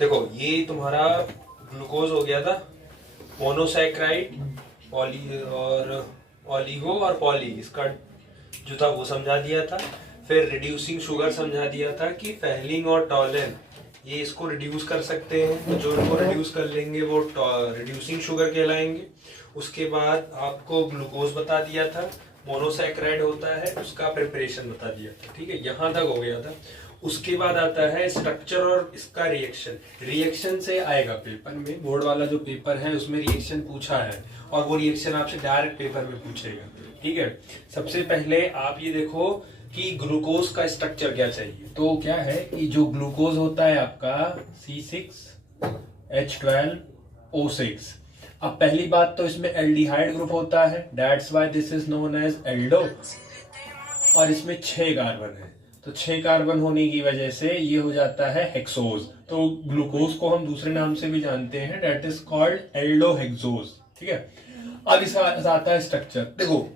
देखो ये तुम्हारा ग्लूकोज हो गया था, मोनोसैक्राइड, पॉली और ओलिगो और पॉली, इसका जो था वो समझा दिया था। फिर रिड्यूसिंग शुगर समझा दिया था कि फेहलिंग और टॉलन ये इसको रिड्यूस कर सकते हैं, तो जो इनको रिड्यूस कर लेंगे वो रिड्यूसिंग शुगर कहलाएंगे। उसके बाद आपको ग्लूकोज बता दिया था, मोनोसैक्राइड होता है उसका प्रिपरेशन बता दिया था। ठीक है, यहाँ तक हो गया था। उसके बाद आता है स्ट्रक्चर और इसका रिएक्शन। रिएक्शन से आएगा पेपर में, बोर्ड वाला जो पेपर है उसमें रिएक्शन पूछा है और वो रिएक्शन आपसे डायरेक्ट पेपर में पूछेगा। ठीक है, सबसे पहले आप ये देखो कि ग्लूकोज का स्ट्रक्चर क्या चाहिए। तो क्या है कि जो ग्लूकोज होता है आपका C6H12O6। अब पहली बात तो इसमें एल्डिहाइड ग्रुप होता है, that's why this is known as aldo. और इसमें 6 कार्बन है, तो 6 कार्बन होने की वजह से ये हो जाता है हेक्सोज। तो ग्लूकोज को हम दूसरे नाम से भी जानते हैं, दैट इज कॉल्ड एल्डोहेक्सोज। ठीक है, अब इसका आता है स्ट्रक्चर। देखो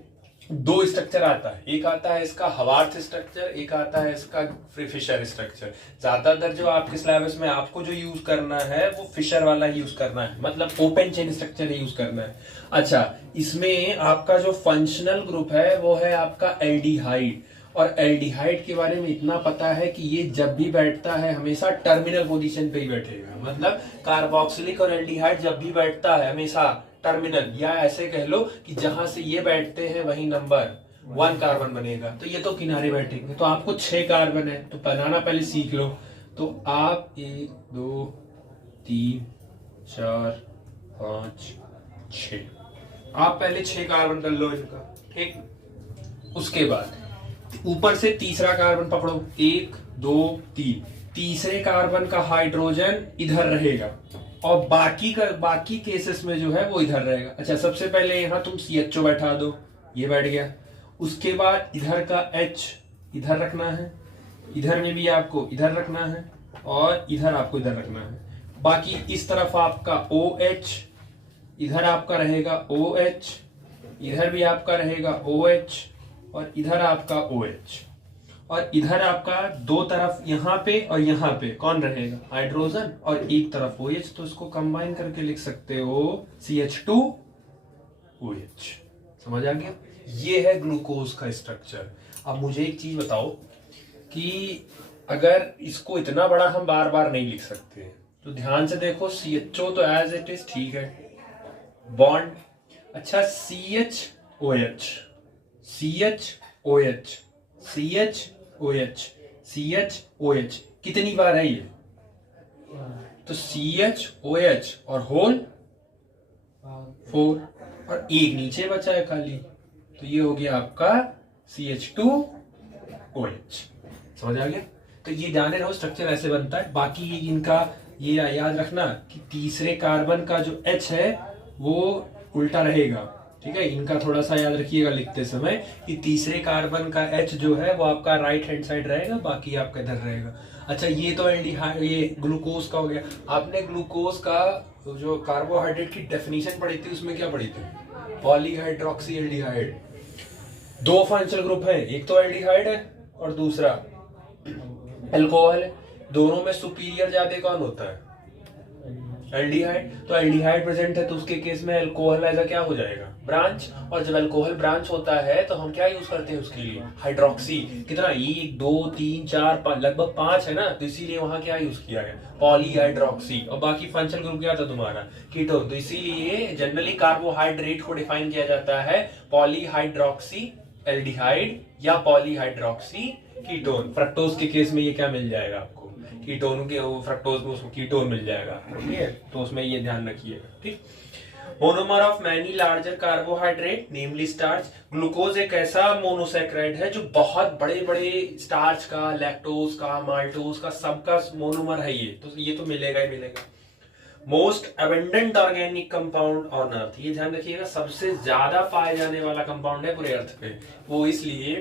2 स्ट्रक्चर आता है, एक आता है इसका हवार्थ स्ट्रक्चर, एक आता है इसका फिशर स्ट्रक्चर। ज्यादातर जो आपके सिलेबस में आपको जो यूज करना है वो फिशर वाला यूज करना है, मतलब ओपन चेन स्ट्रक्चर यूज करना है। अच्छा, इसमें आपका जो फंक्शनल ग्रुप है वो है आपका एल्डिहाइड। और एल्डिहाइड के बारे में इतना पता है कि ये जब भी बैठता है हमेशा टर्मिनल पोजीशन पे ही बैठेगा, मतलब कार्बोक्सिलिक और एल्डिहाइड जब भी बैठता है हमेशा टर्मिनल, या ऐसे कह लो कि जहां से ये बैठते हैं वही नंबर 1 कार्बन बनेगा। तो ये तो किनारे बैठेंगे, तो आपको 6 कार्बन है तो बनाना पहले सीख लो। तो आप 1 2 3 4 5 6, आप पहले 6 कार्बन कर लो इनका। ठीक, उसके बाद ऊपर से तीसरा कार्बन पकड़ो, 1 2 3। तीसरे कार्बन का हाइड्रोजन इधर रहेगा और बाकी केसेस में जो है वो इधर रहेगा। अच्छा, सबसे पहले यहां तुम CHO बैठा दो, ये बैठ गया। उसके बाद इधर का H इधर रखना है, इधर में भी आपको इधर रखना है और इधर आपको इधर रखना है। बाकी इस तरफ आपका OH, इधर आपका रहेगा OH, इधर भी आपका रहेगा OH और इधर आपका OH। और इधर आपका 2 तरफ यहाँ पे और यहाँ पे कौन रहेगा, हाइड्रोजन, और एक तरफ OH, तो इसको कंबाइन करके लिख सकते हो CH2OH। समझ आ गया? ये है ग्लूकोज का स्ट्रक्चर। अब मुझे एक चीज बताओ कि अगर इसको इतना बड़ा हम बार बार नहीं लिख सकते, तो ध्यान से देखो, CHO तो एज इट इज ठीक है, बॉन्ड। अच्छा, CHOH CHOH CHOH CHOH कितनी बार है ये, तो CHOH और होल 4 और एक नीचे बचा है खाली, तो ये हो गया आपका CH2OH। समझ आ गया? तो ये जाने रहो स्ट्रक्चर ऐसे बनता है। बाकी इनका ये याद रखना कि तीसरे कार्बन का जो H है वो उल्टा रहेगा। ठीक है, इनका थोड़ा सा याद रखिएगा लिखते समय कि तीसरे कार्बन का H जो है वो आपका राइट हैंड साइड रहेगा, बाकी आपका इधर रहेगा। अच्छा, ये तो एल्डिहाइड, ये ग्लूकोज का हो गया। आपने ग्लूकोज का जो कार्बोहाइड्रेट की डेफिनेशन पढ़ी थी उसमें क्या पढ़ी थी, पॉलीहाइड्रोक्सी एल्डिहाइड। 2 फंक्शनल ग्रुप है, एक तो एल्डिहाइड है और दूसरा अल्कोहल है। दोनों में सुपीरियर ज्यादा कौन होता है, एल्डिहाइड। तो एल्डिहाइड प्रेजेंट है तो उसके केस में अल्कोहल ऐसा क्या हो जाएगा, ब्रांच। और जब अल्कोहल ब्रांच होता है तो हम क्या यूज करते हैं उसके लिए, हाइड्रोक्सी। कितना, 1 2 3 4 5, लगभग 5 है ना, तो इसीलिए वहां क्या यूज किया गया, पॉलीहाइड्रोक्सी। और बाकी फंक्शनल ग्रुप क्या था तुम्हारा, कीटोन। तो इसीलिए जनरली कार्बोहाइड्रेट को डिफाइन किया जाता है पॉलीहाइड्रोक्सी एल्डिहाइड या पॉलीहाइड्रोक्सी कीटोन। फ्रक्टोज के केस में ये क्या मिल जाएगा आपको, कीटोन के, फ्रक्टोज में उसको कीटोन मिल जाएगा। ठीक है, तो उसमें ये ध्यान रखिएगा। ठीक, monomer of many larger carbohydrate namely starch. Glucose एक ऐसा मोनोसैक्राइड है जो बहुत बड़े बड़े स्टार्च का, लैक्टोज का, माल्टोज का, सबका मोनोमर है ये, तो ये तो मिलेगा ही मिलेगा। Most abundant organic compound on earth, ये ध्यान रखिएगा, सबसे ज्यादा पाए जाने वाला कंपाउंड है पूरे अर्थ पे। वो इसलिए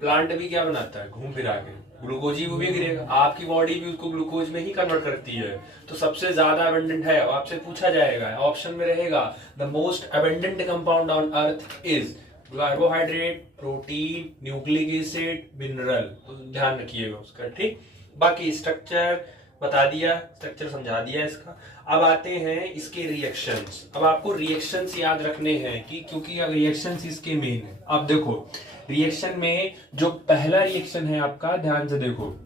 प्लांट भी क्या बनाता है, घूम फिरा के ग्लूकोज ही वो भी गिरेगा, आपकी बॉडी भी उसको ग्लूकोज में ही कन्वर्ट करती है। तो सबसे ज्यादा अबेंडेंट है, आपसे पूछा जाएगा, ऑप्शन में रहेगा the most abundant compound on earth is carbohydrate, protein, nucleic acid, mineral. तो ध्यान रखिएगा उसका। ठीक, बाकी स्ट्रक्चर, बता दिया, स्ट्रक्चर समझा दिया इसका। अब आते हैं इसके रिएक्शंस। अब आपको रिएक्शंस याद रखने हैं कि क्योंकि अब रिएक्शंस इसके मेन है। अब देखो रिएक्शन में जो पहला रिएक्शन है आपका, ध्यान से देखो,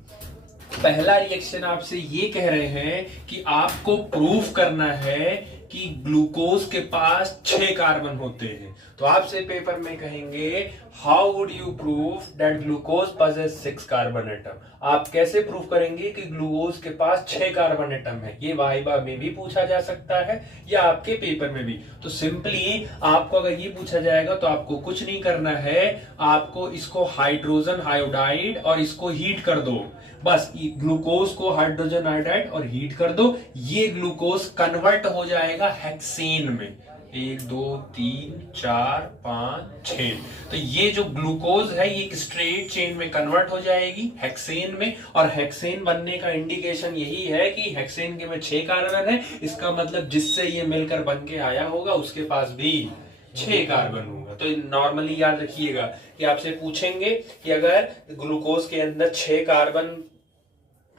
पहला रिएक्शन आपसे ये कह रहे हैं कि आपको प्रूफ करना है कि ग्लूकोज के पास 6 कार्बन होते हैं। तो आपसे पेपर में कहेंगे how would you proof that glucose possesses 6 carbon atom. आप कैसे प्रूफ करेंगे कि ग्लूकोज के पास 6 कार्बन एटम है। ये वाइवा में भी पूछा जा सकता है या आपके पेपर में भी। तो सिंपली आपको अगर ये पूछा जाएगा तो आपको कुछ नहीं करना है, आपको इसको हाइड्रोजन आयोडाइड और इसको हीट कर दो। बस ग्लूकोज को हाइड्रोजन आयोडाइड और हीट कर दो, ये ग्लूकोज कन्वर्ट हो जाएगा हेक्सेन में। 1 2 3 4 5 6। तो ये जो ग्लूकोज है ये एक स्ट्रेट चेन में कन्वर्ट हो जाएगी हेक्सेन में। और हेक्सेन बनने का इंडिकेशन यही है कि हेक्सेन के में 6 कार्बन है। इसका मतलब जिससे ये मिलकर बन के आया होगा उसके पास भी 6 कार्बन होगा। तो नॉर्मली याद रखिएगा कि आपसे पूछेंगे कि अगर ग्लूकोज के अंदर 6 कार्बन,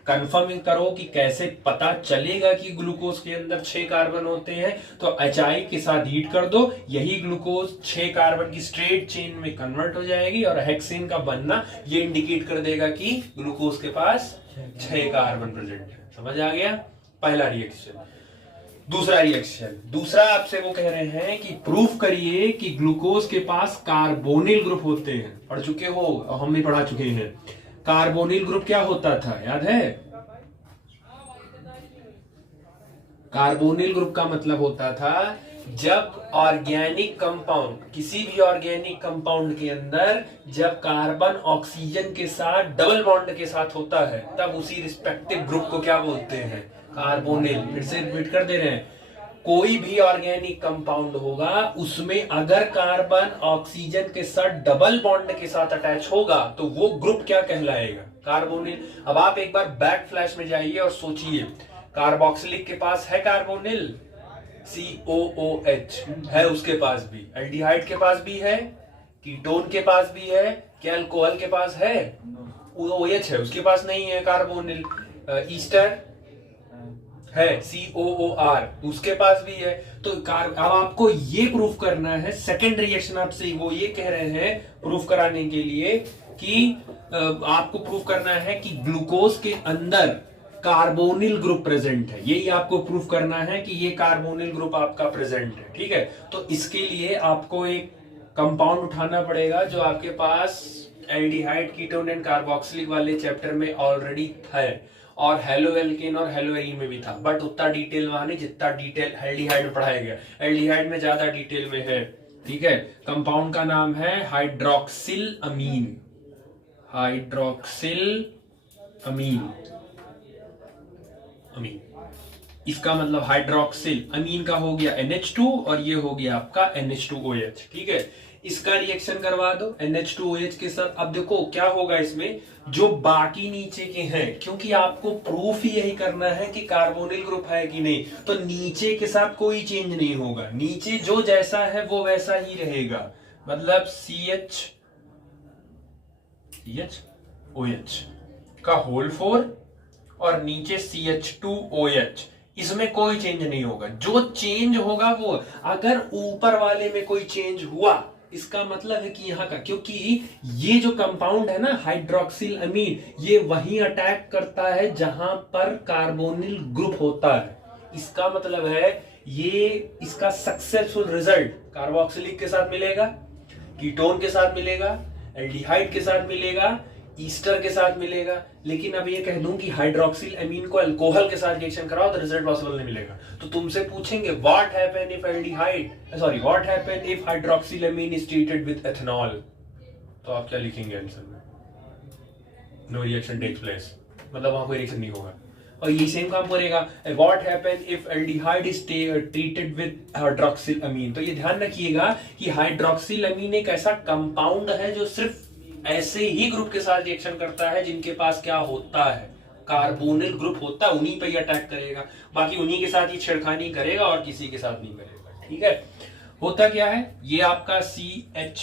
कंफर्म करो कि कैसे पता चलेगा कि ग्लूकोज के अंदर 6 कार्बन होते हैं। तो HI के साथ हीट कर दो, यही ग्लूकोज 6 कार्बन की स्ट्रेट चेन में कन्वर्ट हो जाएगी और हेक्सेन का बनना ये इंडिकेट कर देगा कि ग्लूकोज के पास 6 कार्बन प्रेजेंट है। समझ आ गया पहला रिएक्शन। दूसरा रिएक्शन, दूसरा आपसे वो कह रहे हैं कि प्रूफ करिए कि ग्लूकोज के पास कार्बोनिल ग्रुप होते हैं। पढ़ चुके हो, हम भी पढ़ा चुके हैं। कार्बोनिल ग्रुप क्या होता था याद है? कार्बोनिल ग्रुप का मतलब होता था जब ऑर्गेनिक कंपाउंड, किसी भी ऑर्गेनिक कंपाउंड के अंदर जब कार्बन ऑक्सीजन के साथ डबल बॉन्ड के साथ होता है तब उसी रिस्पेक्टिव ग्रुप को क्या बोलते हैं? कार्बोनिल। फिर से रिपीट कर दे रहे हैं, कोई भी ऑर्गेनिक कंपाउंड होगा उसमें अगर कार्बन ऑक्सीजन के साथ डबल बॉन्ड के साथ अटैच होगा तो वो ग्रुप क्या कहलाएगा? कार्बोनिल। अब आप एक बार बैक फ्लैश में जाइए और सोचिए, कार्बोक्सिलिक के पास है कार्बोनिल, COOH है उसके पास भी, एल्डिहाइड के पास भी है, कीटोन के पास भी है, क्या अल्कोहल के पास है? OH है, उसके पास नहीं है कार्बोनिल। ईस्टर है, COOR, उसके पास भी है। तो अब आपको ये प्रूफ करना है, सेकेंड रिएक्शन आपसे वो ये कह रहे हैं प्रूफ कराने के लिए कि आपको प्रूफ करना है कि ग्लूकोज के अंदर कार्बोनिल ग्रुप प्रेजेंट है। यही आपको प्रूफ करना है कि ये कार्बोनिल ग्रुप आपका प्रेजेंट है। ठीक है, तो इसके लिए आपको एक कंपाउंड उठाना पड़ेगा जो आपके पास एल्डिहाइड, कीटोन एंड कार्बोक्सिलिक वाले चैप्टर में ऑलरेडी है और हेलोएल्केन और हेलोएरीन में भी था, बट उतना डिटेल वहां नहीं जितना डिटेल एल्डिहाइड में पढ़ाया गया। एल्डिहाइड में ज्यादा डिटेल में है। ठीक है, कंपाउंड का नाम है हाइड्रोक्सिल अमीन। हाइड्रोक्सिल अमीन, अमीन इसका मतलब हाइड्रोक्सिल अमीन का हो गया NH2 और ये हो गया आपका NH2OH। ठीक है, इसका रिएक्शन करवा दो NH2OH के साथ। अब देखो क्या होगा इसमें, जो बाकी नीचे के हैं, क्योंकि आपको प्रूफ ही यही करना है कि कार्बोनिल ग्रुप है कि नहीं, तो नीचे के साथ कोई चेंज नहीं होगा। नीचे जो जैसा है वो वैसा ही रहेगा, मतलब CHOH का होल 4 और नीचे CH2OH, इसमें कोई चेंज नहीं होगा। जो चेंज होगा वो, अगर ऊपर वाले में कोई चेंज हुआ इसका मतलब है कि यहां का, क्योंकि ये जो कंपाउंड है ना हाइड्रोक्सिल अमीन, ये वहीं अटैक करता है जहां पर कार्बोनिल ग्रुप होता है। इसका मतलब है ये इसका सक्सेसफुल रिजल्ट कार्बोक्सिलिक के साथ मिलेगा, कीटोन के साथ मिलेगा, एल्डिहाइड के साथ मिलेगा, ईस्टर के साथ मिलेगा। लेकिन अब ये कह दूं कि हाइड्रोक्सिल अमीन को अल्कोहल के साथ रिएक्शन कराओ तो रिजल्ट पॉसिबल नहीं मिलेगा। तो तुमसे पूछेंगे what happen if aldehyde, sorry what happen if hydroxyl amine is treated with ethanol, तो आप क्या लिखेंगे आंसर में? नो रिएक्शन टेक्स प्लेस, मतलब वहां कोई रिएक्शन नहीं होगा। और ये सेम काम करेगा, what happen if aldehyde is treated with hydroxyl amine. तो ये ध्यान रखिएगा कि हाइड्रोक्सिल अमीन एक ऐसा कंपाउंड है जो सिर्फ ऐसे ही ग्रुप के साथ रिएक्शन करता है जिनके पास क्या होता है, कार्बोनिल ग्रुप होता है, उन्हीं पे ही अटैक करेगा। बाकी उन्हीं के साथ ही छेड़खानी करेगा और किसी के साथ नहीं करेगा। ठीक है, होता क्या है, ये आपका CH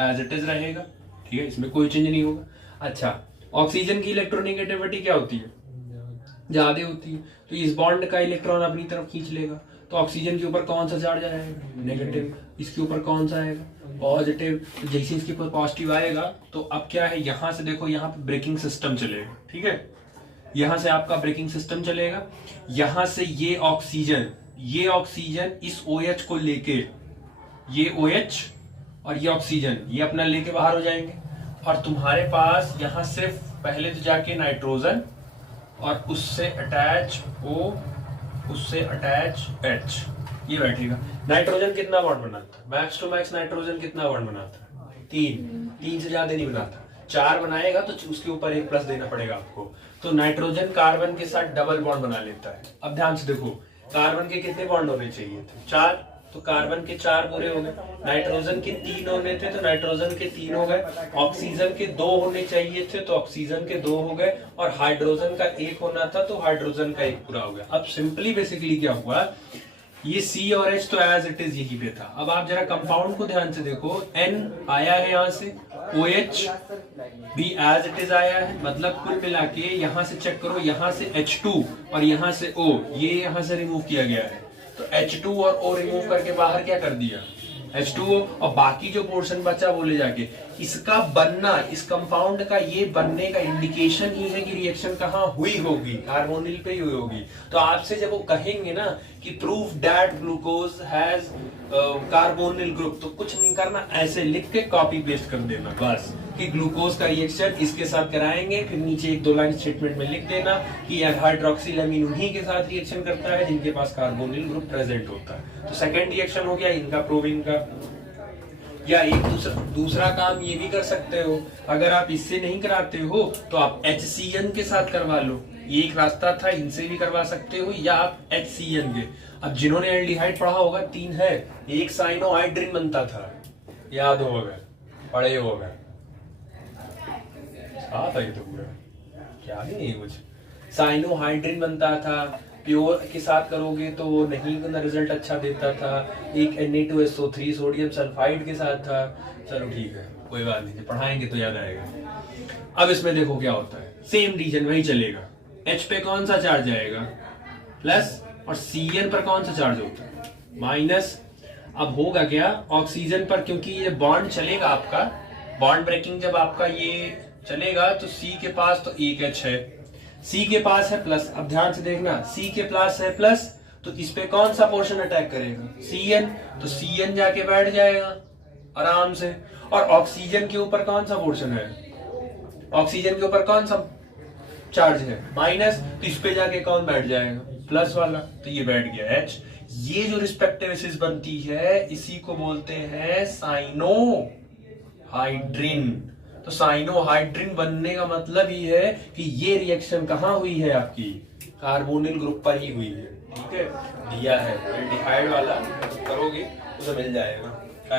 एज इट इज रहेगा। ठीक है, इसमें कोई चेंज नहीं होगा। अच्छा, ऑक्सीजन की इलेक्ट्रोनेगेटिविटी क्या होती है? ज्यादा होती है तो इस बॉन्ड का इलेक्ट्रॉन अपनी तरफ खींच लेगा। तो ऑक्सीजन के ऊपर कौन सा चार्ज आएगा? नेगेटिव। इसके ऊपर कौन सा आएगा? पॉजिटिव। तो जैसे इसके ऊपर पॉजिटिव आएगा तो अब क्या है, यहां से देखो यहाँ पे ब्रेकिंग सिस्टम चलेगा, ठीक है, यहां से आपका ब्रेकिंग सिस्टम चलेगा। यहां से ये ऑक्सीजन इस OH को लेके, ये OH और ये ऑक्सीजन ये अपना लेके बाहर हो जाएंगे, और तुम्हारे पास यहां सिर्फ पहले तो जाके नाइट्रोजन और उससे अटैच O, उससे अटैच H ये बैठेगा। नाइट्रोजन कितना बॉन्ड बनाता है? मैक्स टू मैक्स नाइट्रोजन कितना बॉन्ड बनाता है? 3 से ज्यादा नहीं बनाता। 4 बनाएगा तो उसके ऊपर 1 प्लस देना पड़ेगा आपको। तो नाइट्रोजन कार्बन के साथ डबल बॉन्ड बना लेता है। अब ध्यान से देखो, कार्बन के कितने बॉन्ड होने चाहिए थे? 4, तो कार्बन के 4 पूरे हो गए। नाइट्रोजन के 3 होने थे तो नाइट्रोजन के 3 हो गए। ऑक्सीजन के 2 होने चाहिए थे तो ऑक्सीजन के 2 हो गए, और हाइड्रोजन का 1 होना था तो हाइड्रोजन का 1 पूरा हो गया। अब सिंपली बेसिकली क्या हुआ, ये C और H तो एज इट इज यहीं पे था। अब आप जरा कंपाउंड को ध्यान से देखो, N आया है यहाँ से, OH भी एज इट इज आया है, मतलब कुल मिला के यहाँ से चेक करो, यहाँ से H2 और यहाँ से O, ये यहाँ से रिमूव किया गया है। तो H2 और O रिमूव करके बाहर क्या कर दिया? H2O, और बाकी जो पोर्शन बचा बोले जाके इसका बनना, इस कंपाउंड का ये बनने का इंडिकेशन ही है कि रिएक्शन कहाँ हुई होगी, कार्बोनिल पे ही हुई होगी। तो आपसे जब वो कहेंगे ना कि proof that glucose has carbonyl group, तो कुछ नहीं करना, ऐसे लिख के कॉपी पेस्ट कर देना बस कि ग्लूकोज का रिएक्शन इसके साथ कराएंगे, फिर नीचे 1-2 लाइन स्टेटमेंट में लिख देना कि हाइड्रोक्सिल उन्हीं के साथ रिएक्शन करता है जिनके पास कार्बोनिल ग्रुप प्रेजेंट होता है। तो सेकेंड रिएक्शन हो गया इनका प्रूविंग का। या एक दूसरा काम ये भी कर सकते हो, अगर आप इससे नहीं कराते हो तो आप HCN के साथ करवा लो, ये एक रास्ता था, इनसे भी करवा सकते हो, या आप HCN के। अब जिन्होंने एल्डिहाइड पढ़ा होगा 3 है, एक साइनोहाइड्रिन बनता था, याद होगा, पढ़े होगा, था ये तो पूरा, क्या ही नहीं कुछ। साइनोहाइड्रिन बनता था, प्योर के साथ करोगे तो वो नहीं रिजल्ट अच्छा देता था। एक Na2SO3 सोडियम सल्फाइड के साथ था। चलो ठीक है, कोई बात नहीं, पढ़ाएंगे तो याद आएगा। अब इसमें देखो क्या होता है, सेम रीजन वही चलेगा। H पे कौन सा चार्ज आएगा? प्लस, और Cn पर कौन सा चार्ज होता है? माइनस। अब होगा क्या, ऑक्सीजन पर क्योंकि ये बॉन्ड चलेगा आपका, बॉन्ड ब्रेकिंग जब आपका ये चलेगा तो C के पास तो एक H है, C के पास है प्लस। अब ध्यान से देखना, C के पास है प्लस तो इस पे कौन सा पोर्शन अटैक करेगा? Cn, तो Cn जाके बैठ जाएगा आराम से। और ऑक्सीजन के ऊपर कौन सा पोर्शन है? ऑक्सीजन के ऊपर कौन सा चार्ज है? माइनस, तो इस पे जाके कौन बैठ जाएगा? प्लस वाला, तो ये बैठ गया H। ये जो रिस्पेक्टिव एसिड बनती है इसी को बोलते हैं साइनोहाइड्रिन। तो साइनोहाइड्रिन बनने का मतलब ही है कि ये रिएक्शन कहाँ हुई है आपकी? कार्बोनिल ग्रुप पर ही हुई है, ठीक है, दिया है एल्डिहाइड वाला, करोगे तो मिल जाएगा। क्या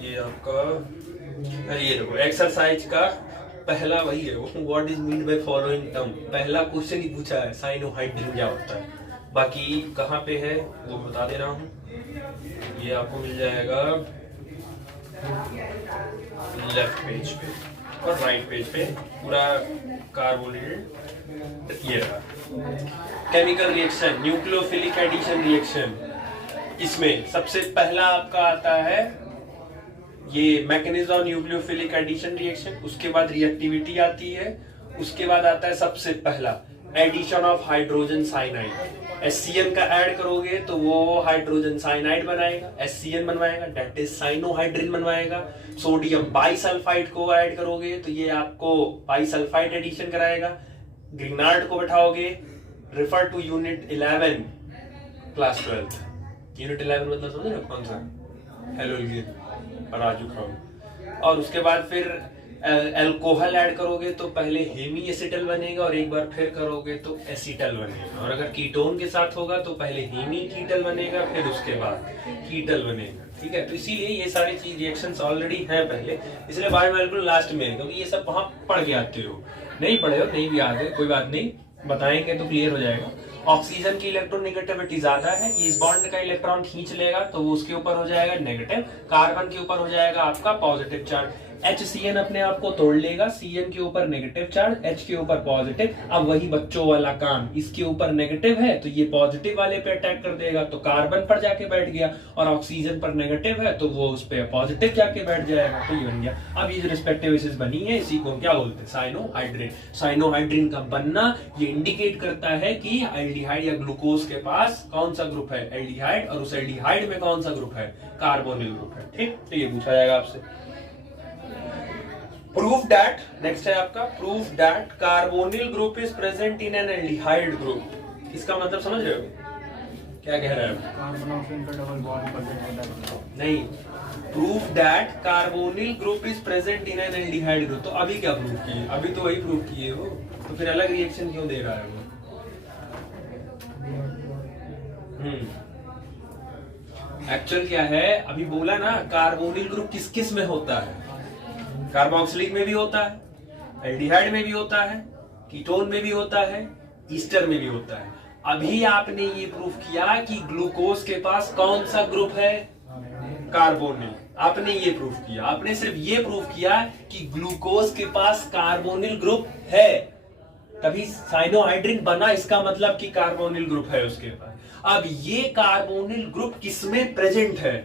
ये आपका, ये देखो एक्सरसाइज का पहला वही है, what is mean by following term, पहला क्वेश्चन ही पूछा है साइनोहाइड्रिन क्या होता है। बाकी कहाँ पे है वो बता दे रहा हूँ, ये आपको मिल जाएगा लेफ्ट पेज पे और राइट पेज पे पूरा कार्बोनिल। ये रहा chemical reaction, nucleophilic addition reaction. इसमें सबसे पहला आपका आता है ये mechanism of nucleophilic addition reaction, उसके बाद रिएक्टिविटी आती है, उसके बाद आता है सबसे पहला addition of hydrogen cyanide. HCN का ऐड करोगे तो वो हाइड्रोजन साइनाइड बनाएगा, HCN बनवाएगा, दैट इज साइनोहाइड्रिन बनवाएगा। सोडियम बाइसल्फाइड को ऐड करोगे तो ये आपको बाइसल्फाइड एडिशन कराएगा। ग्रिग्नार्ड को बैठाओगे, refer to unit 11 class 12। Unit 11 मतलब समझ रहे हो कौन सा? हेलोजन और राजू खाओ। और उसके बाद फिर अल्कोहल ऐड करोगे तो पहले हेमी एसिटल बनेगा और एक बार फिर करोगे तो एसिटल बनेगा। और अगर कीटोन के साथ होगा तो पहले हेमी कीटल बनेगा फिर उसके बाद कीटल बनेगा, ठीक है। तो इसीलिए ये सारी चीज रिएक्शंस ऑलरेडी हैं पहले, इसलिए बायोमोलिक्यूलर लास्ट में, क्योंकि ये सब वहां पढ़ के आते हो। नहीं पढ़े हो नहीं भी याद है, कोई बात नहीं, बताएंगे तो क्लियर हो जाएगा। ऑक्सीजन की इलेक्ट्रोनेगेटिविटी ज्यादा है, ये इस बॉन्ड का इलेक्ट्रॉन खींच लेगा तो वो उसके ऊपर हो जाएगा नेगेटिव, कार्बन के ऊपर हो जाएगा आपका पॉजिटिव चार्ज। HCN अपने आप को तोड़ लेगा, CN के ऊपर नेगेटिव चार्ज, H के ऊपर पॉजिटिव। अब वही बच्चों वाला काम, इसके ऊपर नेगेटिव है तो ये पॉजिटिव वाले पे अटैक कर देगा तो कार्बन पर जाके बैठ गया, और ऑक्सीजन पर नेगेटिव है तो वो उस पे पॉजिटिव जाके बैठ जाएगा, तो ये बन गया। अब ये जो रिस्पेक्टिव बेसिस बनी है इसी को क्या बोलते हैं, साइनोहाइड्रिन। साइनोहाइड्रिन का बनना ये इंडिकेट करता है कि एल्डिहाइड या ग्लूकोज के पास कौन सा ग्रुप है, एल्डिहाइड, और उस एल्डिहाइड में कौन सा ग्रुप है, कार्बोनिल ग्रुप है। ठीक, तो ये पूछा जाएगा आपसे। प्रूफ दैट, नेक्स्ट है आपका, proof that carbonyl group is present in an aldehyde group. इसका मतलब समझ रहे हो क्या कह रहा है? नहीं, proof that carbonyl group is present in an aldehyde group. तो अभी क्या प्रूफ किए? अभी तो वही प्रूफ किए हो, तो फिर अलग रिएक्शन क्यों दे रहा है वो? एक्चुअल क्या है, अभी बोला ना कार्बोनिल ग्रुप किस किस में होता है, कार्बोक्सिलिक में भी होता है, एल्डिहाइड में भी होता है, कीटोन में भी होता है, ईस्टर में भी होता है। अभी आपने ये प्रूफ किया कि ग्लूकोज के पास कौन सा ग्रुप है, कार्बोनिल। आपने ये प्रूफ किया, आपने सिर्फ ये प्रूफ किया कि ग्लूकोज के पास कार्बोनिल ग्रुप है, तभी साइनोहाइड्रिन बना, इसका मतलब कि कार्बोनिल ग्रुप है उसके पास। अब ये कार्बोनिल ग्रुप किसमें प्रेजेंट है,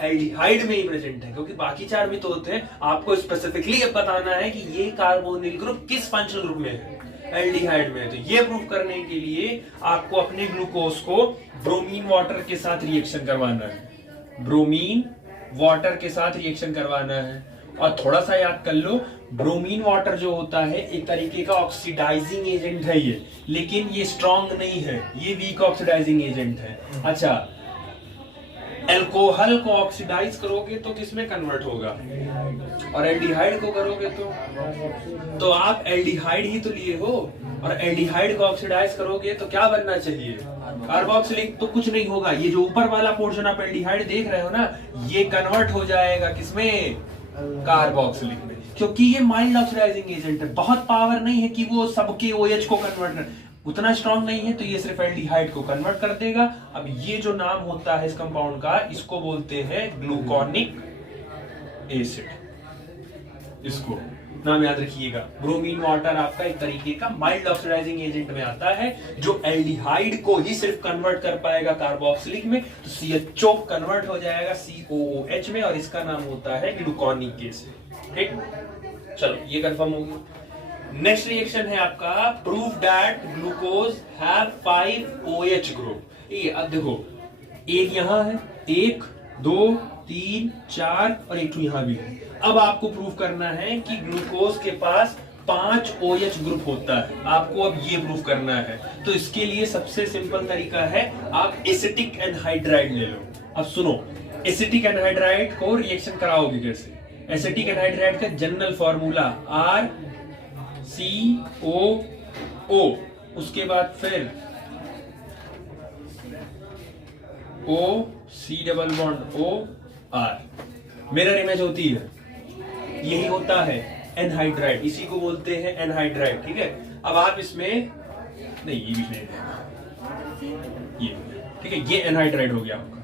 एल्डिहाइड में ही प्रेजेंट है, क्योंकि बाकी चार भी तो होते हैं। आपको स्पेसिफिकली अब बताना है कि ये कार्बोनिल ग्रुप किस फंक्शनल ग्रुप में है, एल्डिहाइड में। तो ये प्रूफ करने के लिए आपको अपने ग्लूकोज को ब्रोमीन वाटर के साथ रिएक्शन करवाना है, ब्रोमीन वाटर के साथ रिएक्शन करवाना है। और थोड़ा सा याद कर लो, ब्रोमीन वाटर जो होता है एक तरीके का ऑक्सीडाइजिंग एजेंट है ये, लेकिन ये स्ट्रॉन्ग नहीं है, ये वीक ऑक्सीडाइजिंग एजेंट है। अच्छा, एल्कोहल को ऑक्सीडाइज करोगे तो किसमें कन्वर्ट होगा, और एल्डिहाइड को करोगे तो आप एल्डिहाइड ही तो लिए हो, और एल्डिहाइड को ऑक्सीडाइज करोगे तो क्या बनना चाहिए, कार्बोक्सिलिक। तो कुछ नहीं होगा, ये जो ऊपर वाला पोर्शन आप एल्डिहाइड देख रहे हो ना, ये कन्वर्ट हो जाएगा किसमें, कार्बोक्सिलिक में, क्योंकि ये माइल्ड ऑक्सीडाइजिंग एजेंट है। बहुत पावर नहीं है कि वो सबके OH को कन्वर्ट कर, उतना स्ट्रांग नहीं है, तो ये सिर्फ एल्डिहाइड को कन्वर्ट कर देगा। अब ये जो नाम होता है इस कंपाउंड का, इसको बोलते हैं ग्लूकोनिक एसिड। इसको नाम याद रखिएगा। ब्रोमीन वाटर आपका एक तरीके का माइल्ड ऑक्सीडाइजिंग एजेंट में आता है, जो एल्डिहाइड को ही सिर्फ कन्वर्ट कर पाएगा कार्बोक्सिलिक में, तो CHO कन्वर्ट हो जाएगा COOH में, और इसका नाम होता है ग्लूकोनिक एसिड। ठीक, चलो ये कंफर्म हो गया। नेक्स्ट रिएक्शन है आपका, proof that glucose have 5 OH group. ये अब देखो, एक यहां है, 1 2 3 4 और एक यहां भी है। अब आपको प्रूफ करना है कि ग्लूकोज के पास 5 OH ग्रुप होता है, आपको अब ये प्रूफ करना है। तो इसके लिए सबसे सिंपल तरीका है, आप एसिटिक एनहाइड्राइड ले लो। अब सुनो, एसिटिक एनहाइड्राइड को रिएक्शन कराओगे कैसे? एसिटिक एनहाइड्राइड का जनरल फॉर्मूला RCOO, उसके बाद फिर OC double bond OR, mirror image होती है, यही होता है एनहाइड्राइड, इसी को बोलते हैं एनहाइड्राइड। ठीक है, अब आप इसमें नहीं, ये भी नहीं, ये ठीक है, ये एनहाइड्राइड हो गया आपका।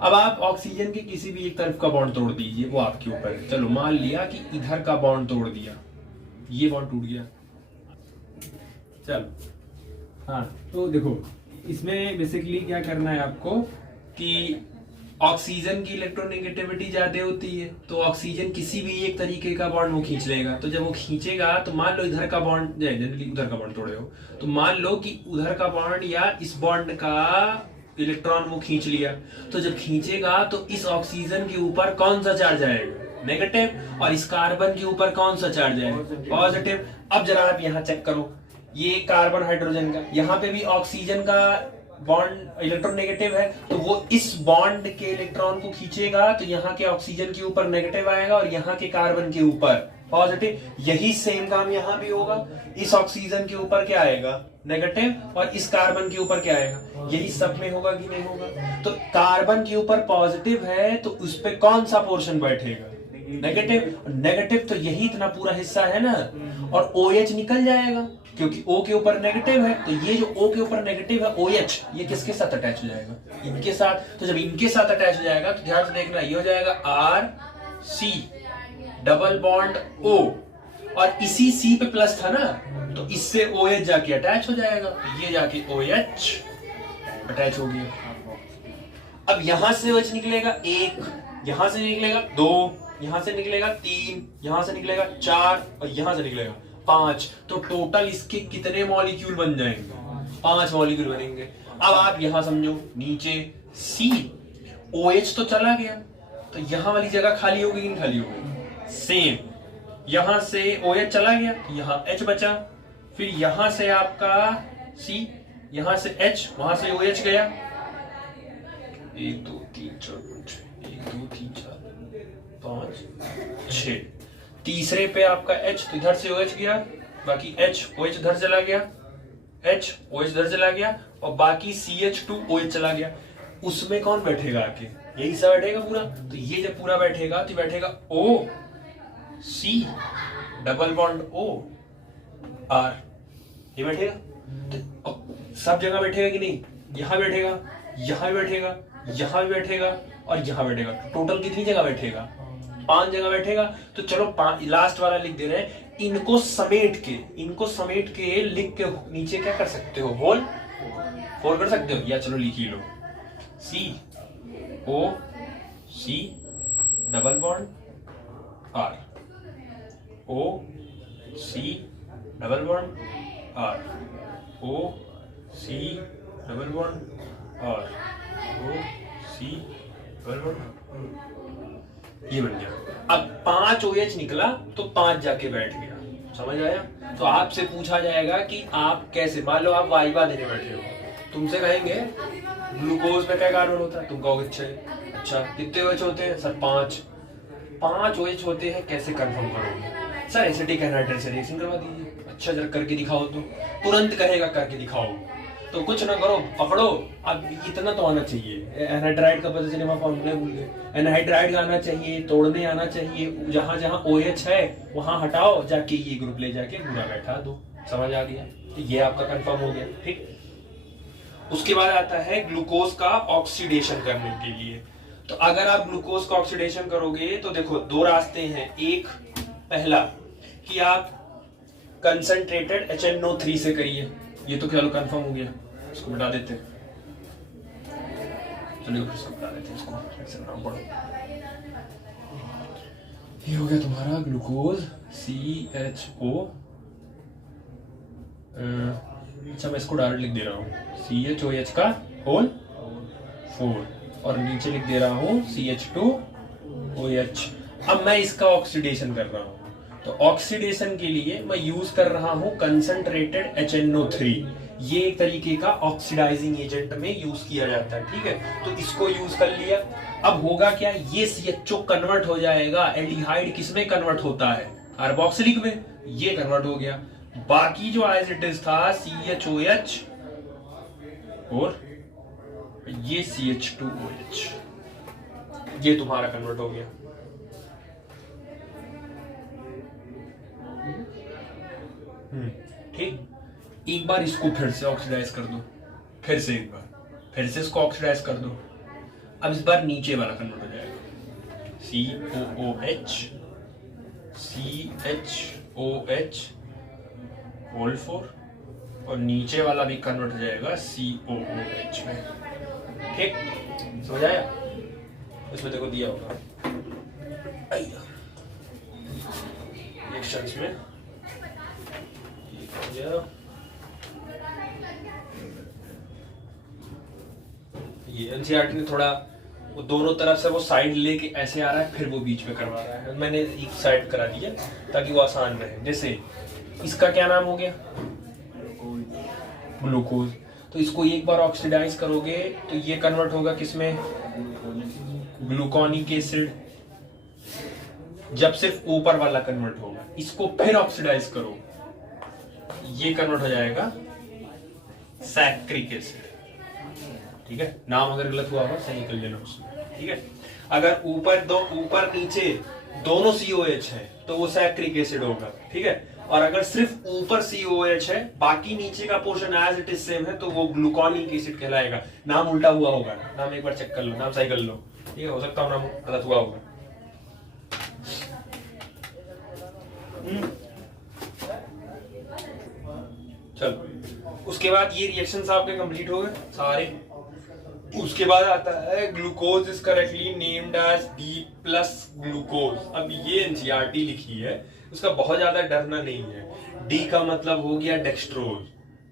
अब आप ऑक्सीजन के किसी भी एक तरफ का बॉन्ड तोड़ दीजिए, वो आपके ऊपर है। चलो मान लिया कि इधर का बॉन्ड तोड़ दिया, ये बॉन्ड टूट गया। चलो हाँ, तो देखो इसमें बेसिकली क्या करना है आपको कि ऑक्सीजन की इलेक्ट्रोनेगेटिविटी ज्यादा होती है, तो ऑक्सीजन किसी भी एक तरीके का बॉन्ड वो खींच लेगा। तो जब वो खींचेगा तो मान लो इधर का बॉन्ड, जनरली उधर का बॉन्ड तोड़े हो, तो मान लो कि उधर का बॉन्ड या इस बॉन्ड का इलेक्ट्रॉन वो खींच लिया, तो जब खींचेगा तो इस ऑक्सीजन के ऊपर कौन सा चार्ज आएगा, नेगेटिव, और इस कार्बन के ऊपर कौन सा चार्ज आएगा, पॉजिटिव। अब जरा आप यहाँ चेक करो, ये कार्बन हाइड्रोजन का, यहाँ पे भी ऑक्सीजन का बॉन्ड इलेक्ट्रॉन नेगेटिव है, तो वो इस बॉन्ड के इलेक्ट्रॉन को खींचेगा, तो यहाँ के ऑक्सीजन के ऊपर नेगेटिव आएगा और यहाँ के कार्बन के ऊपर पॉजिटिव। यही सेम काम यहाँ भी होगा, इस ऑक्सीजन के ऊपर क्या आएगा, नेगेटिव, और इस कार्बन के ऊपर क्या आएगा, यही सब में होगा कि नहीं होगा। तो कार्बन के ऊपर पॉजिटिव है तो उस पे कौन सा पोर्शन बैठेगा, नेगेटिव। नेगेटिव तो यही इतना पूरा हिस्सा है ना, और OH निकल जाएगा, क्योंकि O के ऊपर नेगेटिव है, तो ये जो O के ऊपर नेगेटिव है OH, ये किसके साथ अटैच हो जाएगा? इनके साथ। तो जब इनके साथ अटैच हो जाएगा तो ध्यान से देखना, ये हो जाएगा RC डबल बॉन्ड O, और इसी C पे प्लस था ना, तो इससे OH जाके अटैच हो जाएगा, तो ये जाके OH अटैच हो गया। अब यहां से OH निकलेगा 1, यहां से निकलेगा 2, यहां से निकलेगा 3, यहां से निकलेगा 4 और यहां से निकलेगा 5। तो टोटल इसके कितने मॉलिक्यूल बन जाएंगे? 5 मॉलिक्यूल बनेंगे। अब आप यहां समझो, नीचे C OH तो चला गया, तो यहां वाली जगह खाली हो गई कि नहीं खाली हो गई? सेम, यहां से OH चला गया, यहां H बचा, फिर यहां से आपका C, यहां से H, वहां से OH गया, 1 2 3 4 5, 1 2 3 4 5 6। तीसरे पे आपका H, तो इधर से OH गया, बाकी H OH इधर चला गया, H OH इधर चला गया, और बाकी CH2 OH चला गया। उसमें कौन बैठेगा आके? यही सब बैठेगा पूरा। तो ये जब पूरा बैठेगा तो बैठेगा O C double bond O R, ये बैठेगा। तो सब जगह बैठेगा कि नहीं? यहां बैठेगा, यहां भी बैठेगा, यहां भी बैठेगा और यहां बैठेगा। टोटल कितनी जगह बैठेगा? 5 जगह बैठेगा। तो चलो लास्ट वाला लिख दे रहे हैं, इनको समेट के लिख के नीचे क्या कर सकते हो? होल 4 कर सकते हो, या चलो लिख ही लो, C O C double bond R, O C double bond R, O C double bond R, O C double bond, ये बन गया। अब 5 OH निकला तो 5 जाके बैठ गया, समझ आया? तो आपसे पूछा जाएगा कि आप कैसे, मान लो आप वाइवा देने बैठे हो, तुमसे कहेंगे ग्लूकोज में क्या कार्बन होता है, तुम कहोगे 6। अच्छा कितने OH होते हैं सर? 5 OH होते हैं, कैसे कंफर्म करोगे? सर एसिडिक एनहाइड्रेट से रिएक्शन करवा दीजिए। अच्छा जरा करके दिखाओ, तो तुरंत कहेगा करके दिखाओ, तो कुछ ना करो, पकड़ो। अब इतना तो आना चाहिए, एनहाइड्राइड का पता चले, वहां फॉर्मूला भूल गए। एनहाइड्राइड आना चाहिए, तोड़ने आना चाहिए, जहां जहां OH है वहां हटाओ, जाके ये ग्रुप ले जाके पूरा बैठा दो। समझ आ गया? तो ये आपका कंफर्म हो गया, ठीक। उसके बाद आता है ग्लूकोज का ऑक्सीडेशन करने के लिए। तो अगर आप ग्लूकोज का ऑक्सीडेशन करोगे तो देखो 2 रास्ते हैं। एक, पहला कि आप कंसंट्रेटेड HNO3 से करिए, ये तो क्या कंफर्म हो गया, इसको मिटा देते हैं। चलिए इसको मिटा देते हैं, इसको ऐसे नाम पढ़ो। ये हो गया तुम्हारा ग्लूकोज CHO। अच्छा मैं इसको डायरेक्ट लिख दे रहा हूँ, CHOH का होल 4, और नीचे लिख दे रहा हूँ CH2OH। अब मैं इसका ऑक्सीडेशन कर रहा हूँ, तो ऑक्सीडेशन के लिए मैं यूज कर रहा हूं कंसंट्रेटेड HNO3। ये एक तरीके का ऑक्सीडाइजिंग एजेंट में यूज किया जाता है, ठीक है। तो इसको यूज कर लिया। अब होगा क्या, ये CHO कन्वर्ट हो जाएगा एल्डिहाइड, किसमें कन्वर्ट होता है? कार्बोक्सिलिक में। ये कन्वर्ट हो गया। बाकी जो एज इट इज था CHOH और ये CH2OH, ये तुम्हारा कन्वर्ट हो गया। ठीक, एक बार इसको फिर से ऑक्सीडाइज कर दो, फिर से एक बार, फिर से इसको ऑक्सीडाइज कर दो। अब इस बार नीचे वाला कन्वर्ट हो जाएगा, COOH CHOH होल 4, और नीचे वाला भी कन्वर्ट हो जाएगा COOH में। ठीक, समझ आया? इसमें देखो दिया होगा रिएक्शंस में, ये एनसीईआरटी ने थोड़ा वो दोनों तरफ से वो साइड लेके ऐसे आ रहा है, फिर वो बीच में करवा रहा है। मैंने एक साइड करा दिया ताकि वो आसान रहे। जैसे इसका क्या नाम हो गया, ग्लूकोज। तो इसको एक बार ऑक्सीडाइज करोगे तो ये कन्वर्ट होगा किसमें, ग्लूकोनिक एसिड। जब सिर्फ ऊपर वाला कन्वर्ट होगा, इसको फिर ऑक्सीडाइज करो, ये कन्वर्ट हो जाएगा सैक्रिक एसिड। ठीक है, नाम अगर गलत हुआ होगा सही कर लेना उसमें। ठीक है, अगर ऊपर नीचे दोनों COH है तो वो सैक्रिक एसिड होगा। ठीक है, और अगर सिर्फ ऊपर COH है, बाकी नीचे का portion as it is same है, तो वो ग्लूकोनिक एसिड कहलाएगा। नाम उल्टा हुआ होगा, नाम एक बार चेक कर लो, नाम सही कर लो, ठीक है, हो सकता है नाम गलत हुआ होगा। चलो, उसके बाद ये रिएक्शंस आपके कंप्लीट हो गए सारे। उसके बाद आता है glucose is correctly named as D plus glucose. अब ये NCERT लिखी है, उसका बहुत ज्यादा डरना नहीं है। D का मतलब हो गया डेक्सट्रोज,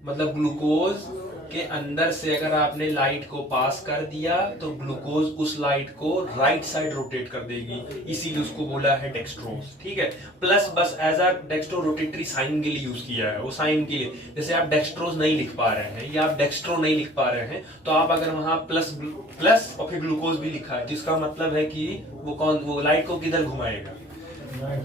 मतलब ग्लूकोज के अंदर से अगर आपने लाइट को पास कर दिया तो ग्लूकोज उस लाइट को राइट साइड रोटेट कर देगी, इसीलिए उसको बोला है डेक्सट्रोज, ठीक है। प्लस बस as a dextro rotatory sign के लिए यूज किया है, वो साइन के लिए। जैसे आप डेक्सट्रोज नहीं लिख पा रहे हैं या आप डेक्स्ट्रो नहीं लिख पा रहे हैं, तो आप अगर वहां प्लस और फिर ग्लूकोज भी लिखा है, जिसका मतलब है कि वो लाइट को किधर घुमाएगा,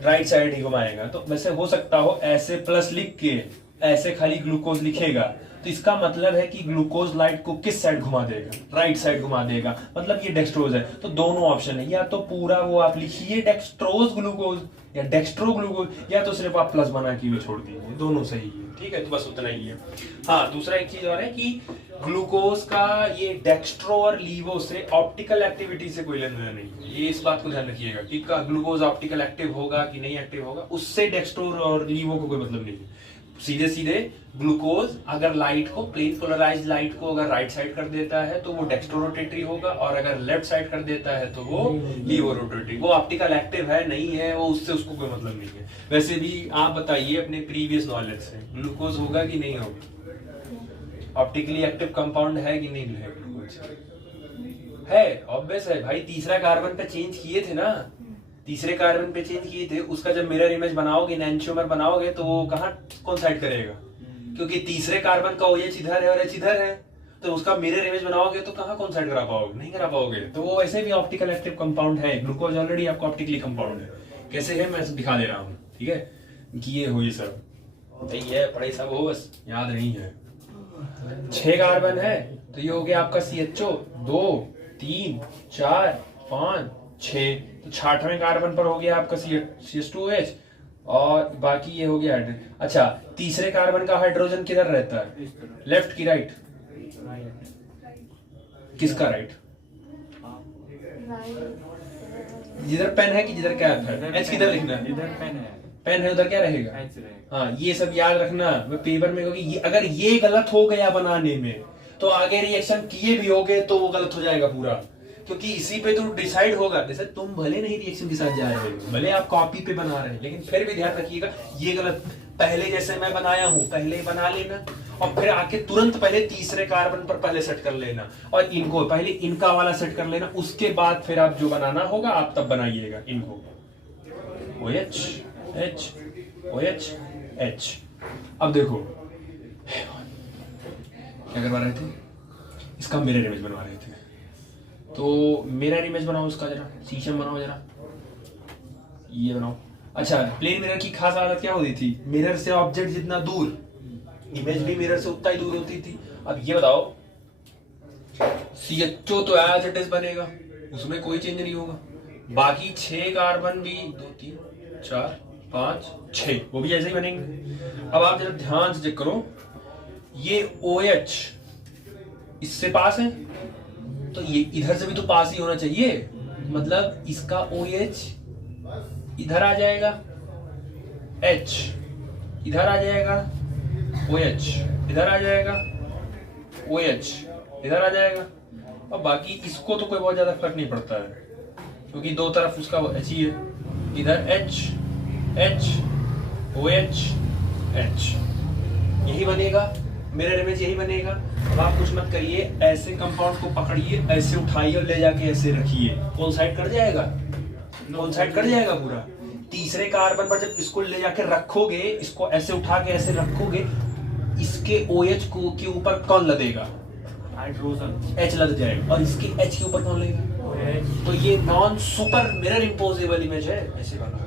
राइट साइड ही घुमाएगा। तो वैसे हो सकता हो ऐसे प्लस लिख के ऐसे खाली ग्लूकोज लिखेगा, तो इसका मतलब है कि ग्लूकोज लाइट को किस साइड घुमा देगा, राइट साइड घुमा देगा, मतलब ये डेक्सट्रोज है। तो दोनों ऑप्शन है, या तो पूरा वो आप लिखिए डेक्सट्रोज ग्लूकोज या डेक्सट्रो ग्लूकोज, या तो सिर्फ आप प्लस बना के छोड़ दीजिए, दोनों सही है, ठीक है। तो बस उतना ही है। हाँ, दूसरा एक चीज और है कि ग्लूकोज का ये डेक्स्ट्रो और लीवो से ऑप्टिकल एक्टिविटी से कोई लेना नहीं है, ये इस बात को ध्यान रखिएगा कि ग्लूकोज ऑप्टिकल एक्टिव होगा कि नहीं एक्टिव होगा, उससे डेक्स्ट्रो और लीवो को कोई मतलब नहीं है। सीधे सीधे ग्लूकोज अगर लाइट को, प्लेन पोलराइज्ड लाइट को अगर राइट साइड कर देता है तो वो डेक्स्ट्रो रोटेटरी होगा, और अगर लेफ्ट साइड कर देता है तो वो लीवो रोटेटरी। वो ऑप्टिकल एक्टिव है नहीं है, वो उससे उसको कोई मतलब नहीं है। वैसे भी आप बताइए अपने प्रीवियस नॉलेज से, ग्लूकोज होगा कि नहीं होगा, ऑप्टिकली एक्टिव कंपाउंड है कि नहीं है ग्लूकोज? है, ऑब्वियस है भाई। तीसरा कार्बन पे चेंज किए थे ना, तीसरे कार्बन पे चेंज किए थे, उसका जब मिरर इमेज बनाओगे, एनेंटियोमर बनाओगे, तो वो कहाँ कौन साइड करेगा, क्योंकि तीसरे कार्बन का OH इधर है और H इधर है, तो उसका मिरर इमेज बनाओगे तो कहाँ कौन साइड करा पाओगे, नहीं करा पाओगे। तो वो वैसे भी ऑप्टिकल एक्टिव कंपाउंड है, ग्लूकोज ऑलरेडी आपको ऑप्टिकली कंपाउंड है। कैसे है मैं दिखा दे रहा हूँ, ठीक है, कि ये हो, ये सब सही है, पढ़े सब हो, बस याद नहीं है। 6 कार्बन है तो ये हो गया आपका CHO, 2 3 4 5 6, तो 6वें कार्बन पर हो गया आपका CH2OH, और बाकी ये हो गया हाइड्रोजन। अच्छा, तीसरे कार्बन का हाइड्रोजन किधर रहता है, लेफ्ट की राइट? किसका राइट? जिधर पेन है कि जिधर कैप है? H किधर लिखना है? इधर पेन है, पेन है उधर क्या रहेगा? H रहेगा। हाँ, ये सब याद रखना पेपर में, क्योंकि अगर ये गलत हो गया बनाने में तो आगे रिएक्शन किए भी होगे तो वो गलत हो जाएगा पूरा, क्योंकि इसी पे तो डिसाइड होगा। जैसे तुम भले नहीं रिएक्शन के साथ जा रहे हो, भले आप कॉपी पे बना रहे हैं, लेकिन फिर भी ध्यान रखिएगा ये गलत, पहले जैसे मैं बनाया हूं पहले बना लेना, और फिर आके तुरंत पहले तीसरे कार्बन पर पहले सेट कर लेना, और इनको पहले इनका वाला सेट कर लेना, उसके बाद फिर आप जो बनाना होगा आप तब बनाइएगा इनको। OH H OH H। अब देखो क्या करवा रहे थे, इसका मिरर इमेज बनवा रहे थे, तो मिरर इमेज बनाओ उसका, जरा शीशम बनाओ, जरा ये बनाओ। अच्छा, प्लेन मिरर की खास आदत क्या होती थी, मिरर से ऑब्जेक्ट जितना दूर, इमेज भी मिरर से उतना ही दूर होती थी। अब ये बताओ, CHO तो एज इट इज बनेगा, उसमें कोई चेंज नहीं होगा, बाकी 6 कार्बन भी 2 3 4 5 6 वो भी ऐसे ही बनेंगे। अब आप जरा ध्यान से चेक करो, ये OH इससे पास है तो ये इधर से भी तो पास ही होना चाहिए, मतलब इसका OH इधर आ जाएगा, H इधर आ जाएगा, OH इधर आ जाएगा, OH इधर आ जाएगा, और बाकी इसको तो कोई बहुत ज्यादा फर्क नहीं पड़ता है, क्योंकि दो तरफ उसका H ही है, इधर H H OH H, यही बनेगा मिरर इमेज, यही बनेगा। अब आप कुछ मत करिए, ऐसे कंपाउंड को पकड़िए, ऐसे उठाइए और ले जाके ऐसे रखिए, कौन साइड कर जाएगा, कौन साइड कर जाएगा पूरा। तीसरे कार्बन पर जब इसको ले जाके रखोगे, इसको ऐसे उठा के ऐसे रखोगे, इसके OH को के ऊपर कौन लदेगा, हाइड्रोजन, H लद जाएगा, और इसके H के ऊपर कौन लगेगा, तो ये non super mirror imposable image है, ऐसे बना।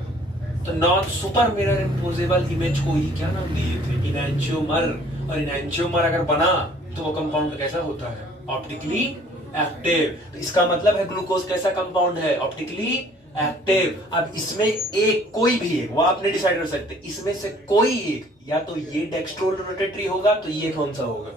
तो non super mirror imposable image को ही क्या नाम दिए थे, इनैंशियोमर। और इनैंशियोमर अगर बना तो वो कंपाउंड कैसा होता है, ऑप्टिकली एक्टिव। तो इसका मतलब है ग्लूकोज कैसा कंपाउंड है, ऑप्टिकली एक्टिव। अब इसमें एक कोई भी एक, वो आपने डिसाइड कर सकते, इसमें से कोई एक, या तो ये डेक्स्ट्रो रोटेटरी होगा तो ये कौन सा होगा,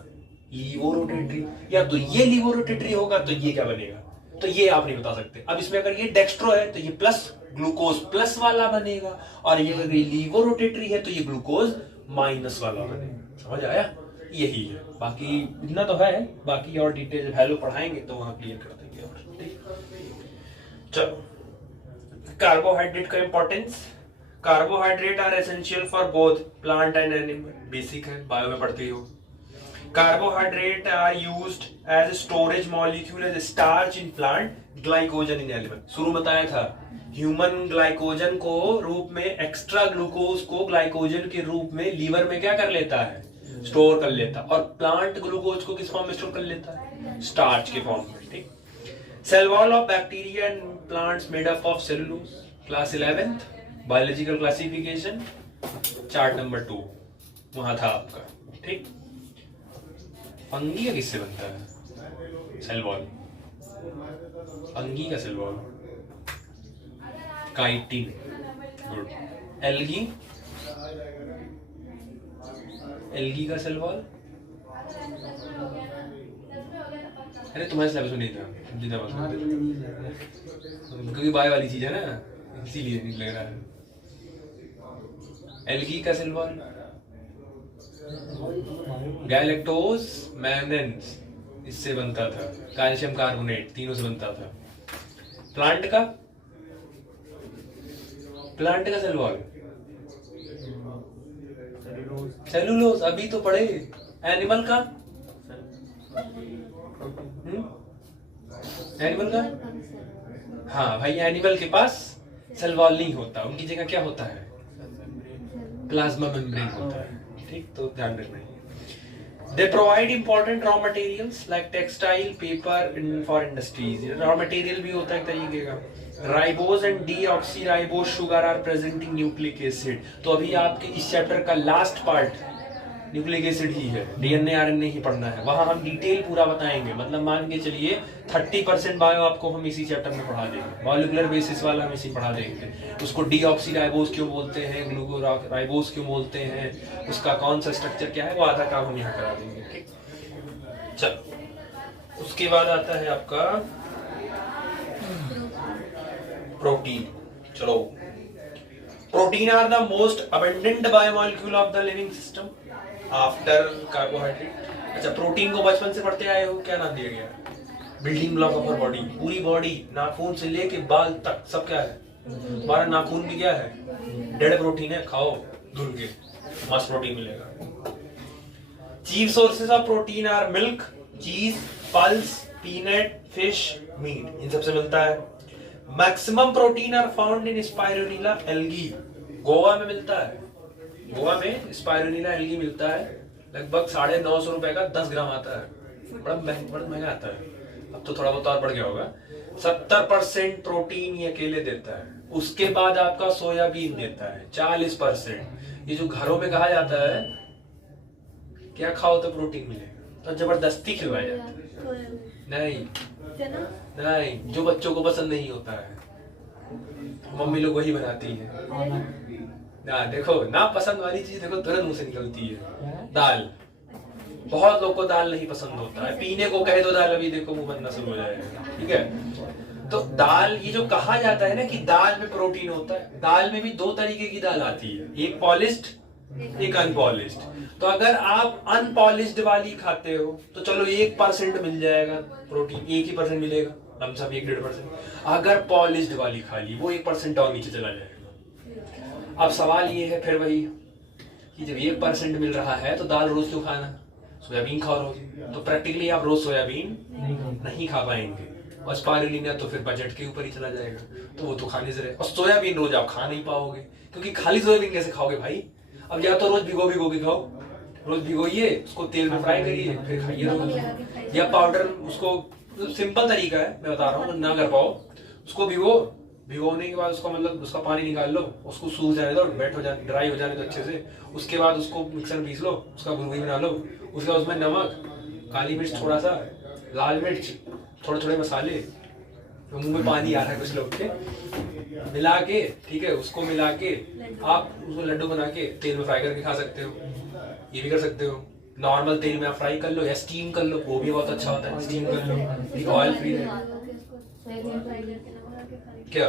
लीवो रोटेटरी, या तो ये लीवो रोटेटरी होगा तो ये क्या बनेगा, तो ये आप नहीं बता सकते। अब इसमें अगर ये डेक्स्ट्रो है तो ये प्लस ग्लूकोज प्लस वाला बनेगा, और ये अगर लीवो रोटेटरी है तो ये ग्लूकोज माइनस वाला बनेगा। समझ आया, यही है। बाकी इतना तो है, बाकी और डिटेल वैल्यू पढ़ाएंगे तो वहां क्लियर कर देंगे। और ठीक, चलो कार्बोहाइड्रेट का importance. Carbohydrate are essential for both plant and animal, basic है, बायो में पढ़ते हो। Carbohydrate are used as storage molecule as starch in plant, glycogen in animal. शुरू बताया था ह्यूमन ग्लाइकोजन को रूप में, एक्स्ट्रा ग्लूकोज को ग्लाइकोजन के रूप में लीवर में क्या कर लेता है, स्टोर कर लेता, और प्लांट ग्लूकोज को किस फॉर्म में स्टोर कर लेता है, स्टार्च के फॉर्म में। ठीक, cell wall of bacteria and plants made up of cellulose, class 11th biological classification, chart number 2 वहां था आपका। ठीक, अंगी का किससे बनता है, सेल वॉल, अंगी का cell wall chitin, good. Algae, algae का सेल वॉल, अरे तुम्हारे सिलेबस में नहीं था जितना बस, क्योंकि बाय वाली चीज है ना, इसीलिए नहीं लग रहा है। एल्गी का सेल वॉल गैलेक्टोज मैग्नेंस, इससे बनता था, कैल्शियम कार्बोनेट, तीनों से बनता था। प्लांट का, प्लांट का सेल वॉल सेलुलोज, अभी तो पढ़े। एनिमल का, एनिमल का, हाँ भाई, एनिमल के पास सेल वॉल नहीं होता, उनकी जगह क्या होता है, प्लाज्मा मेम्ब्रेन होता है। ठीक, तो ध्यान रखना है। They provide important raw materials like textile, paper for industries. Raw material भी होता है एक तरीके का। Ribose and deoxyribose sugar are present in nucleic acid. तो अभी आपके इस चैप्टर का लास्ट पार्ट न्यूक्लिक एसिड ही है, डीएनए आरएनए ही पढ़ना है, वहां हम डिटेल पूरा बताएंगे। मतलब मान के चलिए 30% बायो आपको हम इसी चैप्टर में पढ़ा देंगे, मॉलिक्यूलर बेसिस वाला हम इसी पढ़ा देंगे। उसको डीऑक्सीराइबोज क्यों बोलते हैं, ग्लूकोराइबोज क्यों बोलते हैं, उसका कौन सा स्ट्रक्चर क्या है, वो आधा काम हम यहाँ करा देंगे। ठीक, चलो उसके बाद आता है आपका प्रोटीन। चलो, protein are the most abundant biomolecule of the living system after carbohydrate. अच्छा, प्रोटीन को बचपन से पढ़ते आए हो, क्या नाम दिया गया, building block of our body. पूरी बॉडी, नाखून से लेके बाल तक सब क्या है, हमारा नाखून भी क्या है, डेड प्रोटीन है, खाओ धुल के, मस्त प्रोटीन मिलेगा। Chief sources of protein are milk, cheese, pulse, peanut, fish, meat, इन सबसे मिलता है। Maximum protein are found in spirulina algae, Goa में मिलता है, गोवा में स्पाइरुलिना एल्गी मिलता है। लगभग 950 रुपए का 10 ग्राम आता है, बड़ा महंगा आता है, अब तो थोड़ा बहुत और बढ़ गया होगा। 70% प्रोटीन ये अकेले देता है। उसके बाद आपका सोयाबीन देता है 40%। ये जो घरों में कहा जाता है क्या खाओ तो प्रोटीन मिलेगा, तो जबरदस्ती खिलवाया जाता है। नहीं नहीं, जो बच्चों को पसंद नहीं होता है मम्मी लोग वही बनाती है ना। देखो ना, पसंद वाली चीज देखो तुरंत मुंह से निकलती है। दाल, बहुत लोग को दाल नहीं पसंद होता है, पीने को कहे तो दाल अभी देखो मुंह बनना शुरू हो जाएगा। ठीक है, तो दाल, ये जो कहा जाता है ना कि दाल में प्रोटीन होता है, दाल में भी 2 तरीके की दाल आती है, एक पॉलिश्ड एक अनपॉलिश्ड। तो अगर आप अनपॉलिश्ड वाली खाते हो तो चलो 1% मिल जाएगा प्रोटीन, 1% मिलेगा, हम सब 1-1.5%। अगर पॉलिश्ड वाली खा ली वो 1% और नीचे चला जाएगा। अब सवाल ये है फिर वही कि जब 1% मिल रहा है तो दाल रोज क्यों खाना, सोयाबीन खाओ रोज। तो प्रैक्टिकली आप रोज सोयाबीन नहीं खा पाएंगे, और स्पाइरुलिना तो फिर बजट के ऊपर ही चला जाएगा, तो वो तो खाने से रहे। और सोयाबीन रोज आप खा नहीं पाओगे, क्योंकि खाली सोयाबीन कैसे खाओगे भाई। अब या तो रोज भिगो के खाओ, रोज भिगोइए, उसको तेल में फ्राई करिए, फिर खाइए रोज, या पाउडर, उसको सिंपल तरीका है मैं बता रहा हूँ, ना कर पाओ उसको भिगोने के बाद उसका मतलब उसका पानी निकाल लो, उसको सूख जाने दो, वेट हो जाने, ड्राई हो जाने दो अच्छे से। उसके बाद उसको मिक्सर में पीस लो, उसका गुरगुरी बना लो। उसके बाद उसमें नमक, काली मिर्च थोड़ा सा, लाल मिर्च, थोड़े थोड़े मसाले, तो मुंह में पानी आ रहा है कुछ लोग के, मिला के, ठीक है, उसको मिला के आप उसको लड्डू बना के तेल में फ्राई करके खा सकते हो। ये भी कर सकते हो, नॉर्मल तेल में आप फ्राई कर लो या स्टीम कर लो, वो भी बहुत अच्छा होता है, स्टीम कर लो, ऑयल फ्री है। क्या?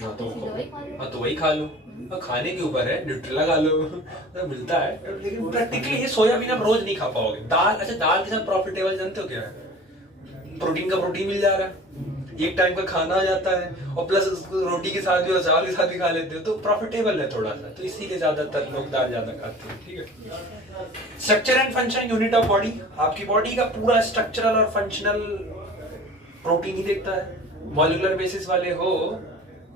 हाँ तो वही खा लो, खाने के ऊपर है, न्यूट्रेला खा लो तो मिलता है। लेकिन प्रैक्टिकली ये सोयाबीन आप रोज नहीं खा पाओगे। दाल, अच्छा दाल के साथ प्रॉफिटेबल जानते हो क्या है? प्रोटीन का प्रोटीन मिल जा रहा है, एक टाइम का खाना हो जाता है, और प्लस रोटी के साथ भी और चावल के साथ भी खा लेते हो, तो प्रॉफिटेबल है थोड़ा सा, तो इसीलिए ज्यादातर लोग दाल ज्यादा खाते हैं। ठीक है। Structure and function unit of body, आपकी बॉडी का पूरा स्ट्रक्चरल और फंक्शनल प्रोटीन ही देखता है। मॉलिक्यूलर बेसिस वाले हो,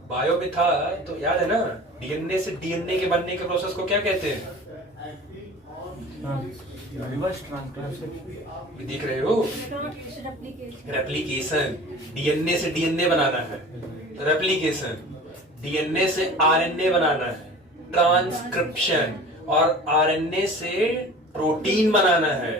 बायो में था तो याद है ना, डीएनए से डीएनए के बनने के प्रोसेस को क्या कहते हैं? दिख रहे हो? रेप्लिकेशन। डीएनए से डीएनए बनाना है, रेप्लिकेशन। डीएनए से आरएनए बनाना है, ट्रांसक्रिप्शन। और आरएनए से प्रोटीन बनाना है,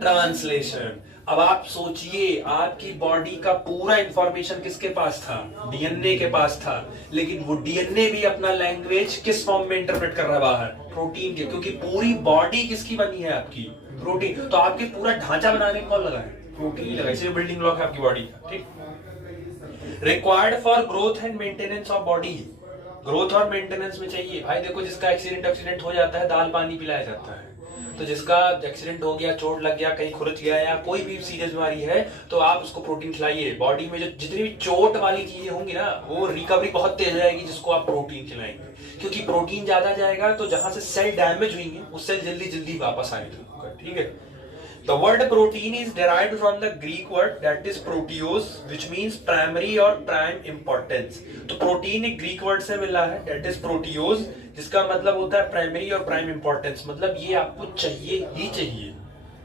ट्रांसलेशन। अब आप सोचिए, आपकी बॉडी का पूरा इंफॉर्मेशन किसके पास था? डीएनए के पास था, लेकिन वो डीएनए भी अपना लैंग्वेज किस फॉर्म में इंटरप्रेट कर रहा है बाहर? प्रोटीन के, क्योंकि पूरी बॉडी किसकी बनी है? आपकी प्रोटीन। तो आपके पूरा ढांचा बनाने में कौन लगा है? प्रोटीन ही लगा, इसलिए बिल्डिंग ब्लॉक है आपकी बॉडी का। ठीक। Required for growth and maintenance of body, growth और मेंटेनेंस में चाहिए भाई। देखो, जिसका एक्सीडेंट हो जाता है, दाल पानी पिलाया जाता है। तो जिसका एक्सीडेंट हो गया, चोट लग गया, कहीं खुरच गया या कोई भी सीरियस बीमारी है, तो आप उसको प्रोटीन खिलाइए। बॉडी में जो जितनी भी चोट वाली चीजें होंगी ना, वो रिकवरी बहुत तेज जाएगी जिसको आप प्रोटीन खिलाएंगे, क्योंकि प्रोटीन ज्यादा जाएगा तो जहां से सेल डैमेज हुई है, वो सेल जल्दी जल्दी वापस आएगा। ठीक है। The word protein is derived from the Greek word that is proteos, which means primary और prime importance। तो प्रोटीन एक ग्रीक वर्ड से मिला है, that is proteos, जिसका मतलब होता है प्राइमरी और प्राइम इंपॉर्टेंस। मतलब ये आपको चाहिए ही चाहिए,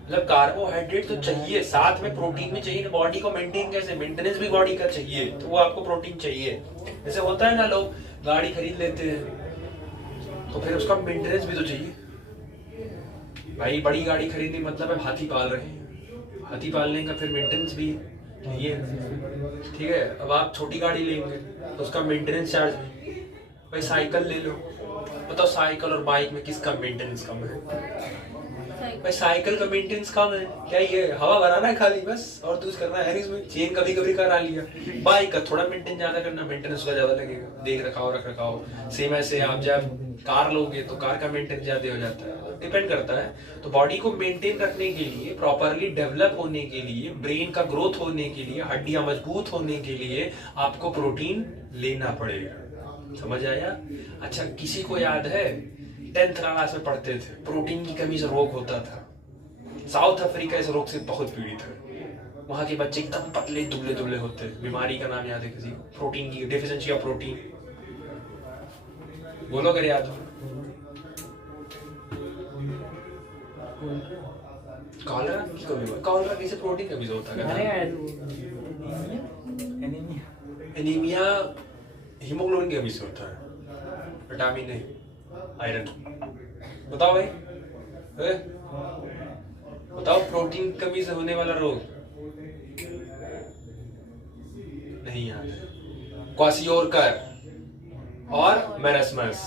मतलब कार्बोहाइड्रेट तो चाहिए, साथ में प्रोटीन भी चाहिए। बॉडी को मेंटेन कैसे, मेंटेनेंस भी बॉडी का चाहिए, तो वो आपको प्रोटीन चाहिए। जैसे होता है ना, लोग गाड़ी खरीद लेते हैं तो फिर उसका मेंटेनेंस भी तो चाहिए भाई। बड़ी गाड़ी खरीदने मतलब है हाथी पाल रहे हैं, हाथी पालने का फिर मेंटेनेंस भी ये। ठीक है। अब आप छोटी गाड़ी लेंगे तो उसका मेंटेनेंस चार्ज, भाई साइकिल ले लो, बताओ साइकिल और बाइक में किसका मेंटेनेंस कम है? भाई साइकिल का मेंटेनेंस कम है, क्या ये हवा भराना है खाली बस, और कुछ करना है इसमें? चेन कभी कभी करा लिया। बाइक का थोड़ा मेंटेन ज्यादा करना, मेंटेनेंस का ज्यादा लगेगा, देख रखाव। सेम ऐसे आप जब कार लोगे तो कार का मेंटेन ज्यादा हो जाता है, डिपेंड करता है। तो बॉडी को मेंटेन रखने के लिए, प्रॉपरली डेवलप होने के लिए, ब्रेन का ग्रोथ होने के लिए, हड्डियां मजबूत होने के लिए आपको प्रोटीन लेना पड़ेगा। समझ आया? अच्छा, किसी को याद है 10th क्लास में पढ़ते थे, प्रोटीन की कमी से रोग होता था। साउथ अफ्रीका इस रोग से बहुत पीड़ित है। वहां के बच्चे एकदम पतले दुबले दुबले होते हैं। बीमारी का नाम याद है किसी को? प्रोटीन की डेफिशिएंसी ऑफ प्रोटीन, बोलो अगर याद हो। कॉलरा की कमी, कॉलरा कैसे प्रोटीन कमी से होता है? एनीमिया हीमोग्लोबिन की कमी से होता है, विटामिन नहीं, आयरन। बताओ भाई, बताओ प्रोटीन कमी से होने वाला रोग नहीं याद है? क्वाशियोरकर और मेरस्मस,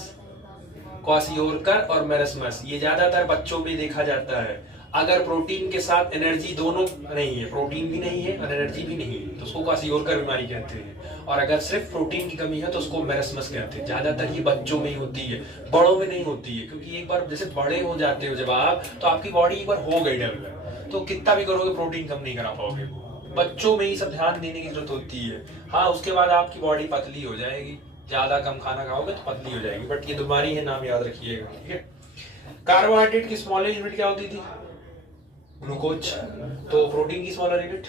क्वाशियोरकर और मेरस्मस, ये ज्यादातर बच्चों में देखा जाता है। अगर प्रोटीन के साथ एनर्जी दोनों नहीं है, प्रोटीन भी नहीं है और एनर्जी भी नहीं है, तो उसको क्वाशियोरकर बीमारी कहते हैं। और अगर सिर्फ प्रोटीन की कमी है तो उसको मेरस्मस कहते हैं। ज्यादातर ये बच्चों में ही होती है, बड़ों में नहीं होती है, क्योंकि एक बार जैसे बड़े हो जाते हो जब आप, तो आपकी बॉडी एक बार हो गई डेवलप, तो कितना भी करोगे प्रोटीन कम नहीं करा पाओगे। बच्चों में ही सब ध्यान देने की जरूरत होती है। हाँ, उसके बाद आपकी बॉडी पतली हो जाएगी, ज्यादा कम खाना खाओगे तो पतली हो जाएगी, बट ये बीमारी है, नाम याद रखिएगा। ठीक है। कार्बोहाइड्रेट की स्मॉलर यूनिट क्या होती थी? ग्लूकोज। तो प्रोटीन की स्मॉलर यूनिट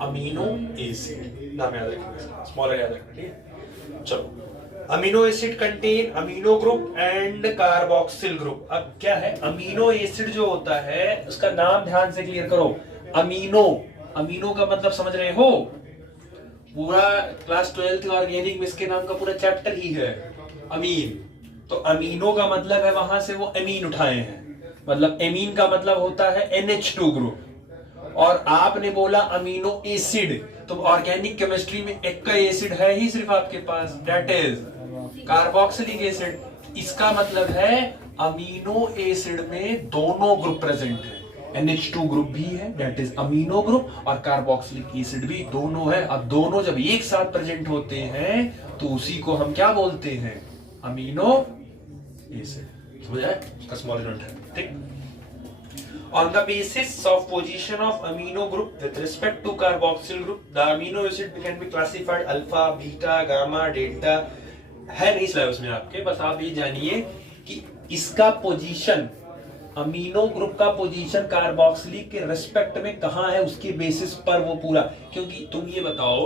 अमीनो एसिड, नाम याद रखिएगा, स्मॉलर याद रखना। ठीक है। चलो, amino acid contain amino group and carboxyl group. अब क्या है अमीनो एसिड जो होता है, उसका नाम ध्यान से क्लियर करो। अमीनो, अमीनो का मतलब समझ रहे हो? पूरा क्लास 12th ऑर्गेनिक में इसके नाम का पूरा चैप्टर ही है अमीन। तो अमीनो का मतलब है वहां से वो एमीन उठाए हैं, मतलब एमीन का मतलब होता है NH2 ग्रुप, और आपने बोला अमीनो एसिड, तो ऑर्गेनिक केमिस्ट्री में एक का एसिड है ही सिर्फ आपके पास, दैट इज कार्बोक्सिलिक एसिड। इसका मतलब है अमीनो एसिड में दोनों ग्रुप प्रेजेंट है, NH2 ग्रुप भी है दैट इज अमीनो ग्रुप, और कार्बोक्सिलिक एसिड भी दोनों है। अब दोनों जब एक साथ प्रेजेंट होते हैं तो उसी को हम क्या बोलते हैं, अमीनो एसिड। समझ आया, इसका स्मॉल यूनिट है, ठीक। On the basis of position of amino group with respect to carboxyl group, the amino acid can be classified alpha, beta, gamma, delta। है नहीं स्लाइड उसमें आपके, बस आप ये जानिए कि इसका पोजीशन, अमीनो ग्रुप का पोजीशन कार्बोक्सिलिक के रेस्पेक्ट में कहां है, उसके बेसिस पर वो पूरा। क्योंकि तुम ये बताओ,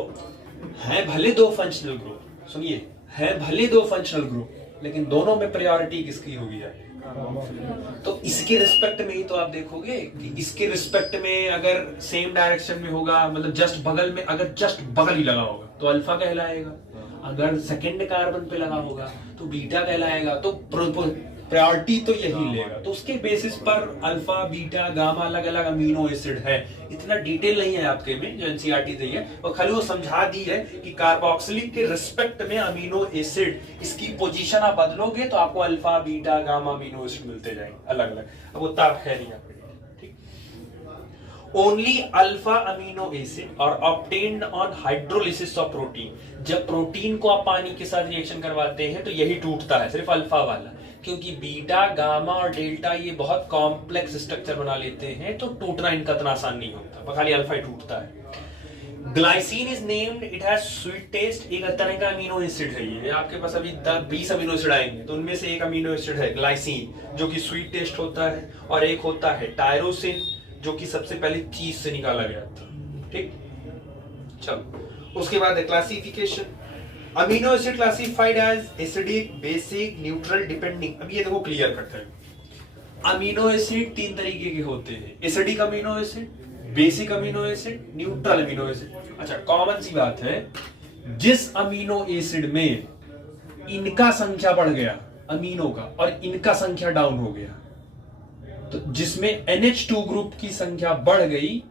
है भले दो फंक्शनल ग्रुप, सुनिए, है भले दो फंक्शनल ग्रुप, लेकिन दोनों में प्रायोरिटी किसकी होगी है, तो इसके रिस्पेक्ट में ही तो आप देखोगे कि इसके रिस्पेक्ट में अगर सेम डायरेक्शन में होगा, मतलब जस्ट बगल में, अगर जस्ट बगल ही लगा होगा तो अल्फा कहलाएगा, अगर सेकेंड कार्बन पे लगा होगा तो बीटा कहलाएगा। तो प्रायोरिटी तो यही लेगा, तो उसके बेसिस पर अल्फा, बीटा, गामा अलग अलग अमीनो एसिड है। इतना डिटेल नहीं है आपके में जो एनसीईआरटी दी है, और खाली वो समझा दी है कि कार्बोक्सिलिक के रिस्पेक्ट में अमीनो एसिड, इसकी पोजीशन आप बदलोगे तो आपको alpha, beta, gamma amino acid मिलते जाएंगे अलग अलग। अब वो तब है नहीं आपके, ठीक। ओनली अल्फा अमीनो एसिड और obtained on hydrolysis of protein. जब प्रोटीन को आप पानी के साथ रिएक्शन करवाते हैं तो यही टूटता है, सिर्फ अल्फा वाला, क्योंकि बीटा, गामा और डेल्टा ये बहुत कॉम्प्लेक्स स्ट्रक्चर बना लेते हैं, तो टूटना इनका इतना आसान नहीं होता, खाली अल्फा ही टूटता है। Glycine is named, it has sweet taste. एक तरह का अमीनो एसिड है ये, आपके पास अभी 20 अमीनो एसिड आएंगे तो उनमें से एक अमीनो एसिड है ग्लाइसिन, जो कि स्वीट टेस्ट होता है, और एक होता है टायरोसिन, जो कि सबसे पहले चीज से निकाला गया था, ठीक। चलो उसके बाद classification, amino acid classified as acidic, basic, neutral, depending. अब ये देखो क्लियर करते हैं, अमीनो एसिड 3 तरीके के होते हैं, acidic amino acid, basic amino acid, neutral amino acid. अच्छा, कॉमन सी बात है, जिस अमीनो एसिड में इनका संख्या बढ़ गया अमीनो का और इनका संख्या डाउन हो गया, तो जिसमें NH2 ग्रुप की संख्या बढ़ गई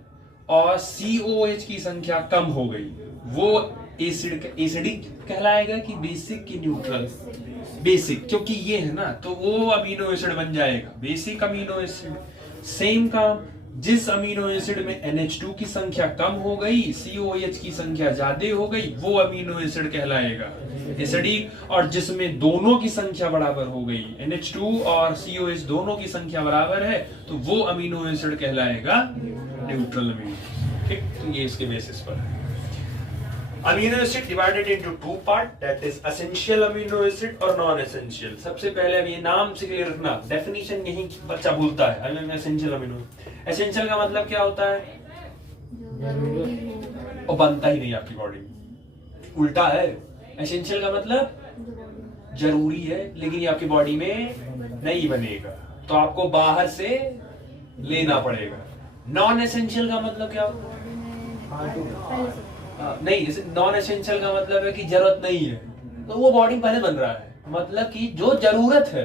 और COH की संख्या कम हो गई, वो एसिडिक कहलाएगा कि बेसिक की न्यूट्रल? बेसिक, क्योंकि ये है ना, तो वो अमीनो एसिड बन जाएगा बेसिक अमीनो एसिड। सेम काम, जिस अमीनो एसिड में NH2 की संख्या कम हो गई, COH की संख्या ज्यादा हो गई, वो अमीनो एसिड कहलाएगा एसिडिक। और जिसमें दोनों की संख्या बराबर हो गई, NH2 और COH दोनों की संख्या बराबर है, तो वो अमीनो एसिड कहलाएगा न्यूट्रल अमीनो, ठीक। तो ये इसके बेसिस पर है। Amino acid divided into 2 part, that is essential amino acid और नॉन एसेंशियल। सबसे पहले अब ये नाम से क्लियर रखना, डेफिनेशन यही बच्चा भूलता है। एसेंशियल अमीनो, एसेंशियल का मतलब क्या होता है, वो बनता ही नहीं आपकी बॉडी में, उल्टा है। एसेंशियल का मतलब जरूरी है, लेकिन ये आपकी बॉडी में नहीं बनेगा, तो आपको बाहर से लेना पड़ेगा। नॉन एसेंशियल का मतलब क्या होता है, नहीं, नॉन एसेंशियल का मतलब है कि जरूरत नहीं है, तो वो बॉडी पहले बन रहा है, मतलब कि जो जरूरत है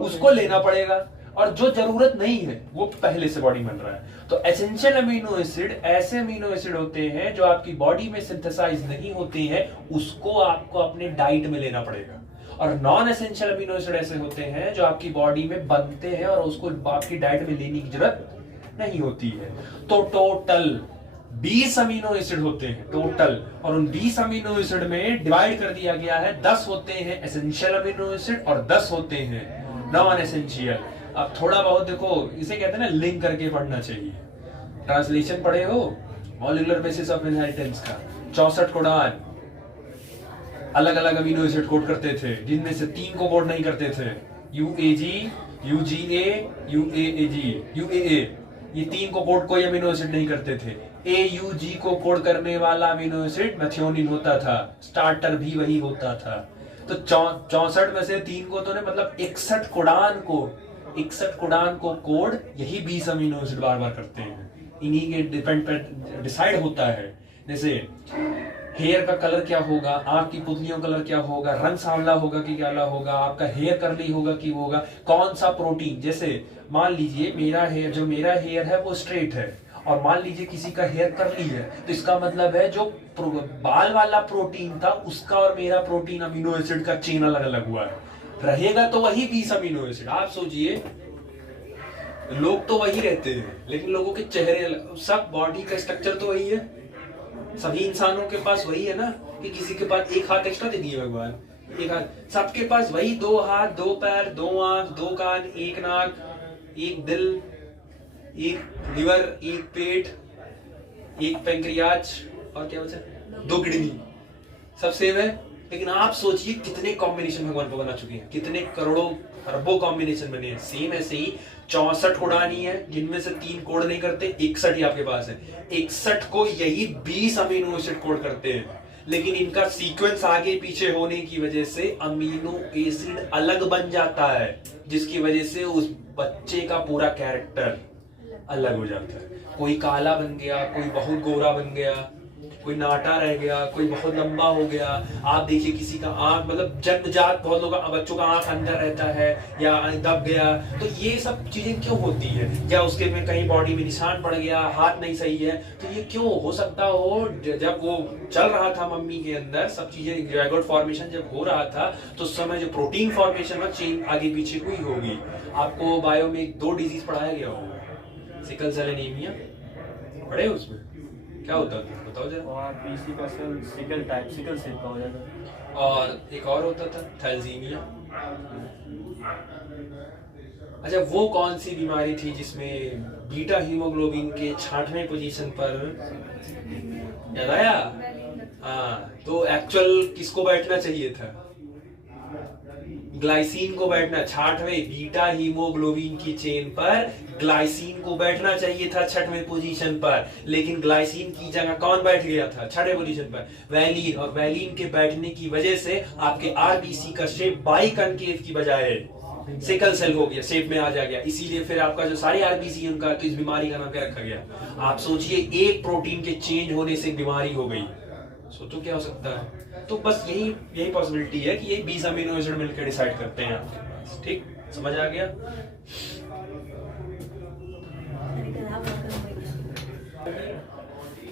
उसको लेना पड़ेगा, और जो जरूरत नहीं है वो पहले से बॉडी बन रहा है। तो एसेंशियल अमीनो एसिड ऐसे अमीनो एसिड होते हैं जो आपकी बॉडी में सिंथेसाइज नहीं होते हैं, उसको आपको अपने डाइट में लेना पड़ेगा। और नॉन एसेंशियल अमीनो एसिड ऐसे होते हैं जो आपकी बॉडी में बनते हैं और उसको आपकी डाइट में लेने की जरूरत नहीं होती है। तो टोटल 20 अमीनो एसिड होते हैं टोटल, और उन 20 अमीनो एसिड में डिवाइड कर दिया गया है, 10 होते हैं एसेंशियल अमीनो एसिड और 10 होते हैं नॉन एसेंशियल। अब थोड़ा बहुत देखो, इसे कहते हैं ना, लिंक करके पढ़ना चाहिए। ट्रांसलेशन पढ़े हो मॉलिक्यूलर बेसिस ऑफ इनहेरिटेंस का, 64 कोडान अलग अलग अमीनो एसिड कोड करते थे, जिनमें से 3 को कोड नहीं करते थे, UAG, UGA, UAA, ये 3 को कोड कोई अमीनो एसिड नहीं करते थे। AUG को कोड करने वाला अमीनो एसिड मेथियोनिन होता था, स्टार्टर भी वही होता था। तो 64 में से 3 को तो ने मतलब 61 कोडान को कोड यही 20 अमीनो एसिड बार बार करते हैं, इन्हीं के डिपेंड पर डिसाइड होता है। जैसे हेयर का कलर क्या होगा, आंख की पुतलियों कलर क्या होगा, रंग सांवला होगा कि काला होगा, आपका हेयर कर्ली होगा कि होगा, कौन सा प्रोटीन। जैसे मान लीजिए मेरा हेयर है वो स्ट्रेट है, और मान लीजिए किसी का हेयर कर्ली है, तो इसका मतलब है जो बाल वाला प्रोटीन था उसका और मेरा प्रोटीन अमीनो एसिड का चेन अलग अलग हुआ है, रहेगा तो वही 20 अमीनो एसिड। आप सोचिए लोग तो वही रहते हैं लेकिन लोगों के चेहरे, सब बॉडी का स्ट्रक्चर तो वही है, सभी इंसानों के पास वही है ना, कि किसी के पास एक हाथ एक्स्ट्रा दे दिए भगवान, एक हाथ, सबके पास वही 2 हाथ 2 पैर 2 आंख 2 कान 1 नाक 1 दिल 1 लिवर 1 पेट 1 पैंक्रियाज और क्या बचा 2 किडनी, सब सेम है। लेकिन आप सोचिए कितने कॉम्बिनेशन भगवान को बना चुके हैं, कितने करोड़ों अरबों कॉम्बिनेशन बने हैं। सेम ऐसे ही 64 उड़ानी है जिनमें से 3 कोड नहीं करते, 61 ही आपके पास है। 61 को यही 20 अमीनो एसिड कोड करते हैं, लेकिन इनका सीक्वेंस आगे पीछे होने की वजह से अमीनो एसिड अलग बन जाता है, जिसकी वजह से उस बच्चे का पूरा कैरेक्टर अलग हो जाता है। कोई काला बन गया, कोई बहुत गोरा बन गया, कोई नाटा रह गया, कोई बहुत लंबा हो गया। आप देखिए किसी का आंख, मतलब जन्मजात बहुत लोग बच्चों का आंख अंदर रहता है या दब गया, तो ये सब चीजें क्यों होती है? या उसके में कहीं बॉडी में निशान पड़ गया, हाथ नहीं सही है, तो ये क्यों हो सकता हो? जब वो चल रहा था मम्मी के अंदर सब चीजें, ज़ायगोट फॉर्मेशन जब हो रहा था तो उस समय जो प्रोटीन फॉर्मेशन है चेन आगे पीछे हुई होगी। आपको बायो में 2 डिजीज पढ़ाया गया होगा, सिकल सेल एनीमिया पढ़े, उसमें क्या होता था बताओ जरा? और पीसी का cell sickle type, sickle cell का हो जाता, और एक और होता था थैलेसीमिया। अच्छा, वो कौन सी बीमारी थी जिसमें बीटा हीमोग्लोबिन के 66वें पोजीशन पर, याद आया? हाँ, तो एक्चुअल किसको बैठना चाहिए था? ग्लाइसिन को बैठना, 66वें बीटा हीमोग्लोबिन की चेन पर ग्लाइसिन को बैठना चाहिए था 6वें पोजीशन पर, लेकिन ग्लाइसिन की जगह कौन बैठ गया था 6वें पोजीशन पर? वैलीन। और वैलीन के बैठने की वजह से आपके आरबीसी का शेप बाइकनकेव की बजाय सिकल सेल हो गया, शेप में आ जा गया, इसीलिए फिर आपका जो सारे आरबीसी उनका, तो इस बीमारी का नाम क्या रखा गया? आप सोचिए एक प्रोटीन के चेंज होने से बीमारी हो गई, सोचो क्या हो सकता है? तो बस यही पॉसिबिलिटी है कि ये 20 अमीनो एसिड मिलकर डिसाइड करते हैं आपके पास। ठीक, समझ आ गया?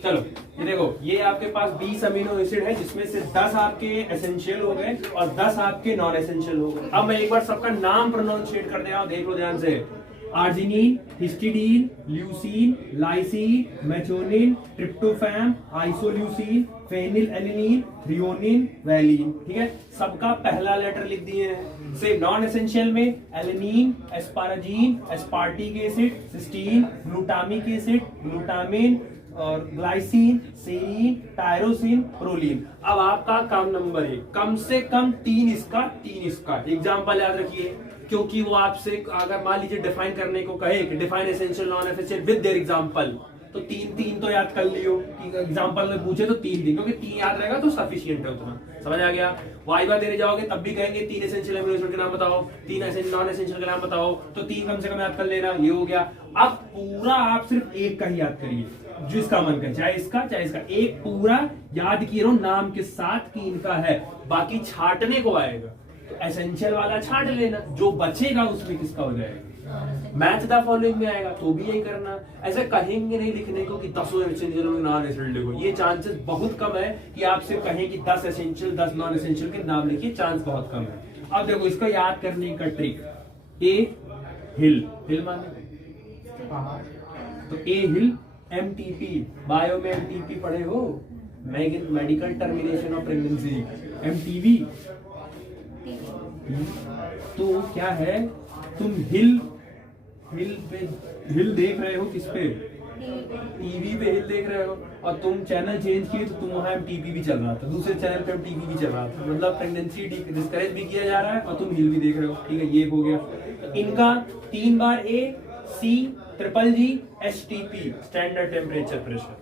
चलो ये देखो, ये आपके पास 20 अमीनो एसिड है जिसमें से 10 आपके एसेंशियल हो गए और 10 आपके नॉन एसेंशियल हो गए। अब मैं एक बार सबका नाम प्रोनाउंसिएट कर दे रहा हूं, देख लो ध्यान से। Arginine, histidine, leucine, lysine, methionine, tryptophan, isoleucine, phenylalanine, threonine, valine. ठीक है, सबका पहला लेटर लिख दिए हैं। से नॉन एसेंशियल में alanine, asparagine, aspartic acid, cysteine, glutamic acid, glutamine और ग्लाइसिन, सेरीन, टायरोसिन, प्रोलीन। अब आपका काम नंबर 1, कम से कम 3 इसका एग्जाम्पल याद रखिए, क्योंकि वो आपसे अगर मान लीजिए डिफाइन करने को कहे कि define essential non essential with their example, तो 3 तो याद कर लियो कि एग्जांपल में पूछे तो 3 क्योंकि 3 याद रहेगा तो सफिशिएंट है उतना। समझ आ गया? वाइवा देने जाओगे तब भी कहेंगे 3 एसेंशियल अमीनो एसिड के नाम बताओ, 3 नॉन एसेंशियल के नाम बताओ, तो 3 कम से कम याद कर लेना, ये हो गया। अब पूरा आप सिर्फ एक का ही याद करिए, जिसका मन करे, चाहे इसका एक पूरा याद किए रहो नाम के साथ कि इनका है, बाकी छाटने को आएगा तो एसेंशियल वाला छाट लेना, जो बचेगा उसमें किसका हो जाएगा, मैच द फॉलोइंग में आएगा, तो भी यही करना। ऐसे कहेंगे नहीं लिखने को कि 10 एसेंशियल में नॉन एसेंशियल लिखो, ये चांसेस बहुत कम है कि आपसे कहें कि 10 एसेंशियल 10 नॉन एसेंशियल के नाम लिखिए, चांस बहुत कम है। अब देखो इसको याद करने का ट्रिक, ए हिल माने तो ए हिल, एमटीपी, बायो में एमटीपी पढ़े हो, medical termination of pregnancy, MTV. तो क्या है, तुम हिल देख रहे हो, किस पे? टीवी पे हिल देख रहे हो, और तुम चैनल चेंज किए तो तुम वहां एमटीपी भी चल रहा था, दूसरे चैनल पे एमटीवी भी चल रहा था, मतलब प्रेगनेंसी डिस्करेज भी किया जा रहा है और तुम हिल भी देख रहे हो। ठीक है, ये हो गया। तो इनका 3 बार A, C, triple G, STP, standard temperature pressure.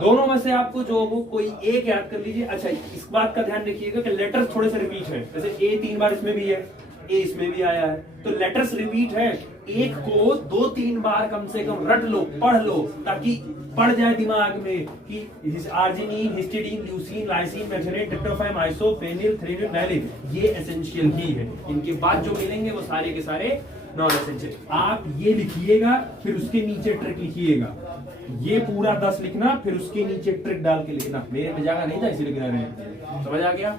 दोनों में से आपको जो हो कोई एक याद कर लीजिए। अच्छा, इस बात का ध्यान रखिएगा कि लेटर्स थोड़े से रिपीट हैं, जैसे ए 3 बार इसमें भी है, ए इसमें भी आया है, तो लेटर्स रिपीट है। एक को 2-3 बार कम से कम रट लो, पढ़ लो, ताकि पढ़ जाए दिमाग में कि arginine, histidine, leucine, lysine, methionine, tryptophan, iso, phenyl, threonine, valine, ये एसेंशियल ही है। इनके बाद जो मिलेंगे वो सारे के सारे नॉन एसेंशियल। आप ये लिखिएगा, फिर उसके नीचे ट्रिक लिखिएगा। ये पूरा 10 लिखना, फिर उसके नीचे ट्रिक डाल के लिखना। मेरे में जगह नहीं था इसीलिए गिना रहे हैं। समझ आ गया?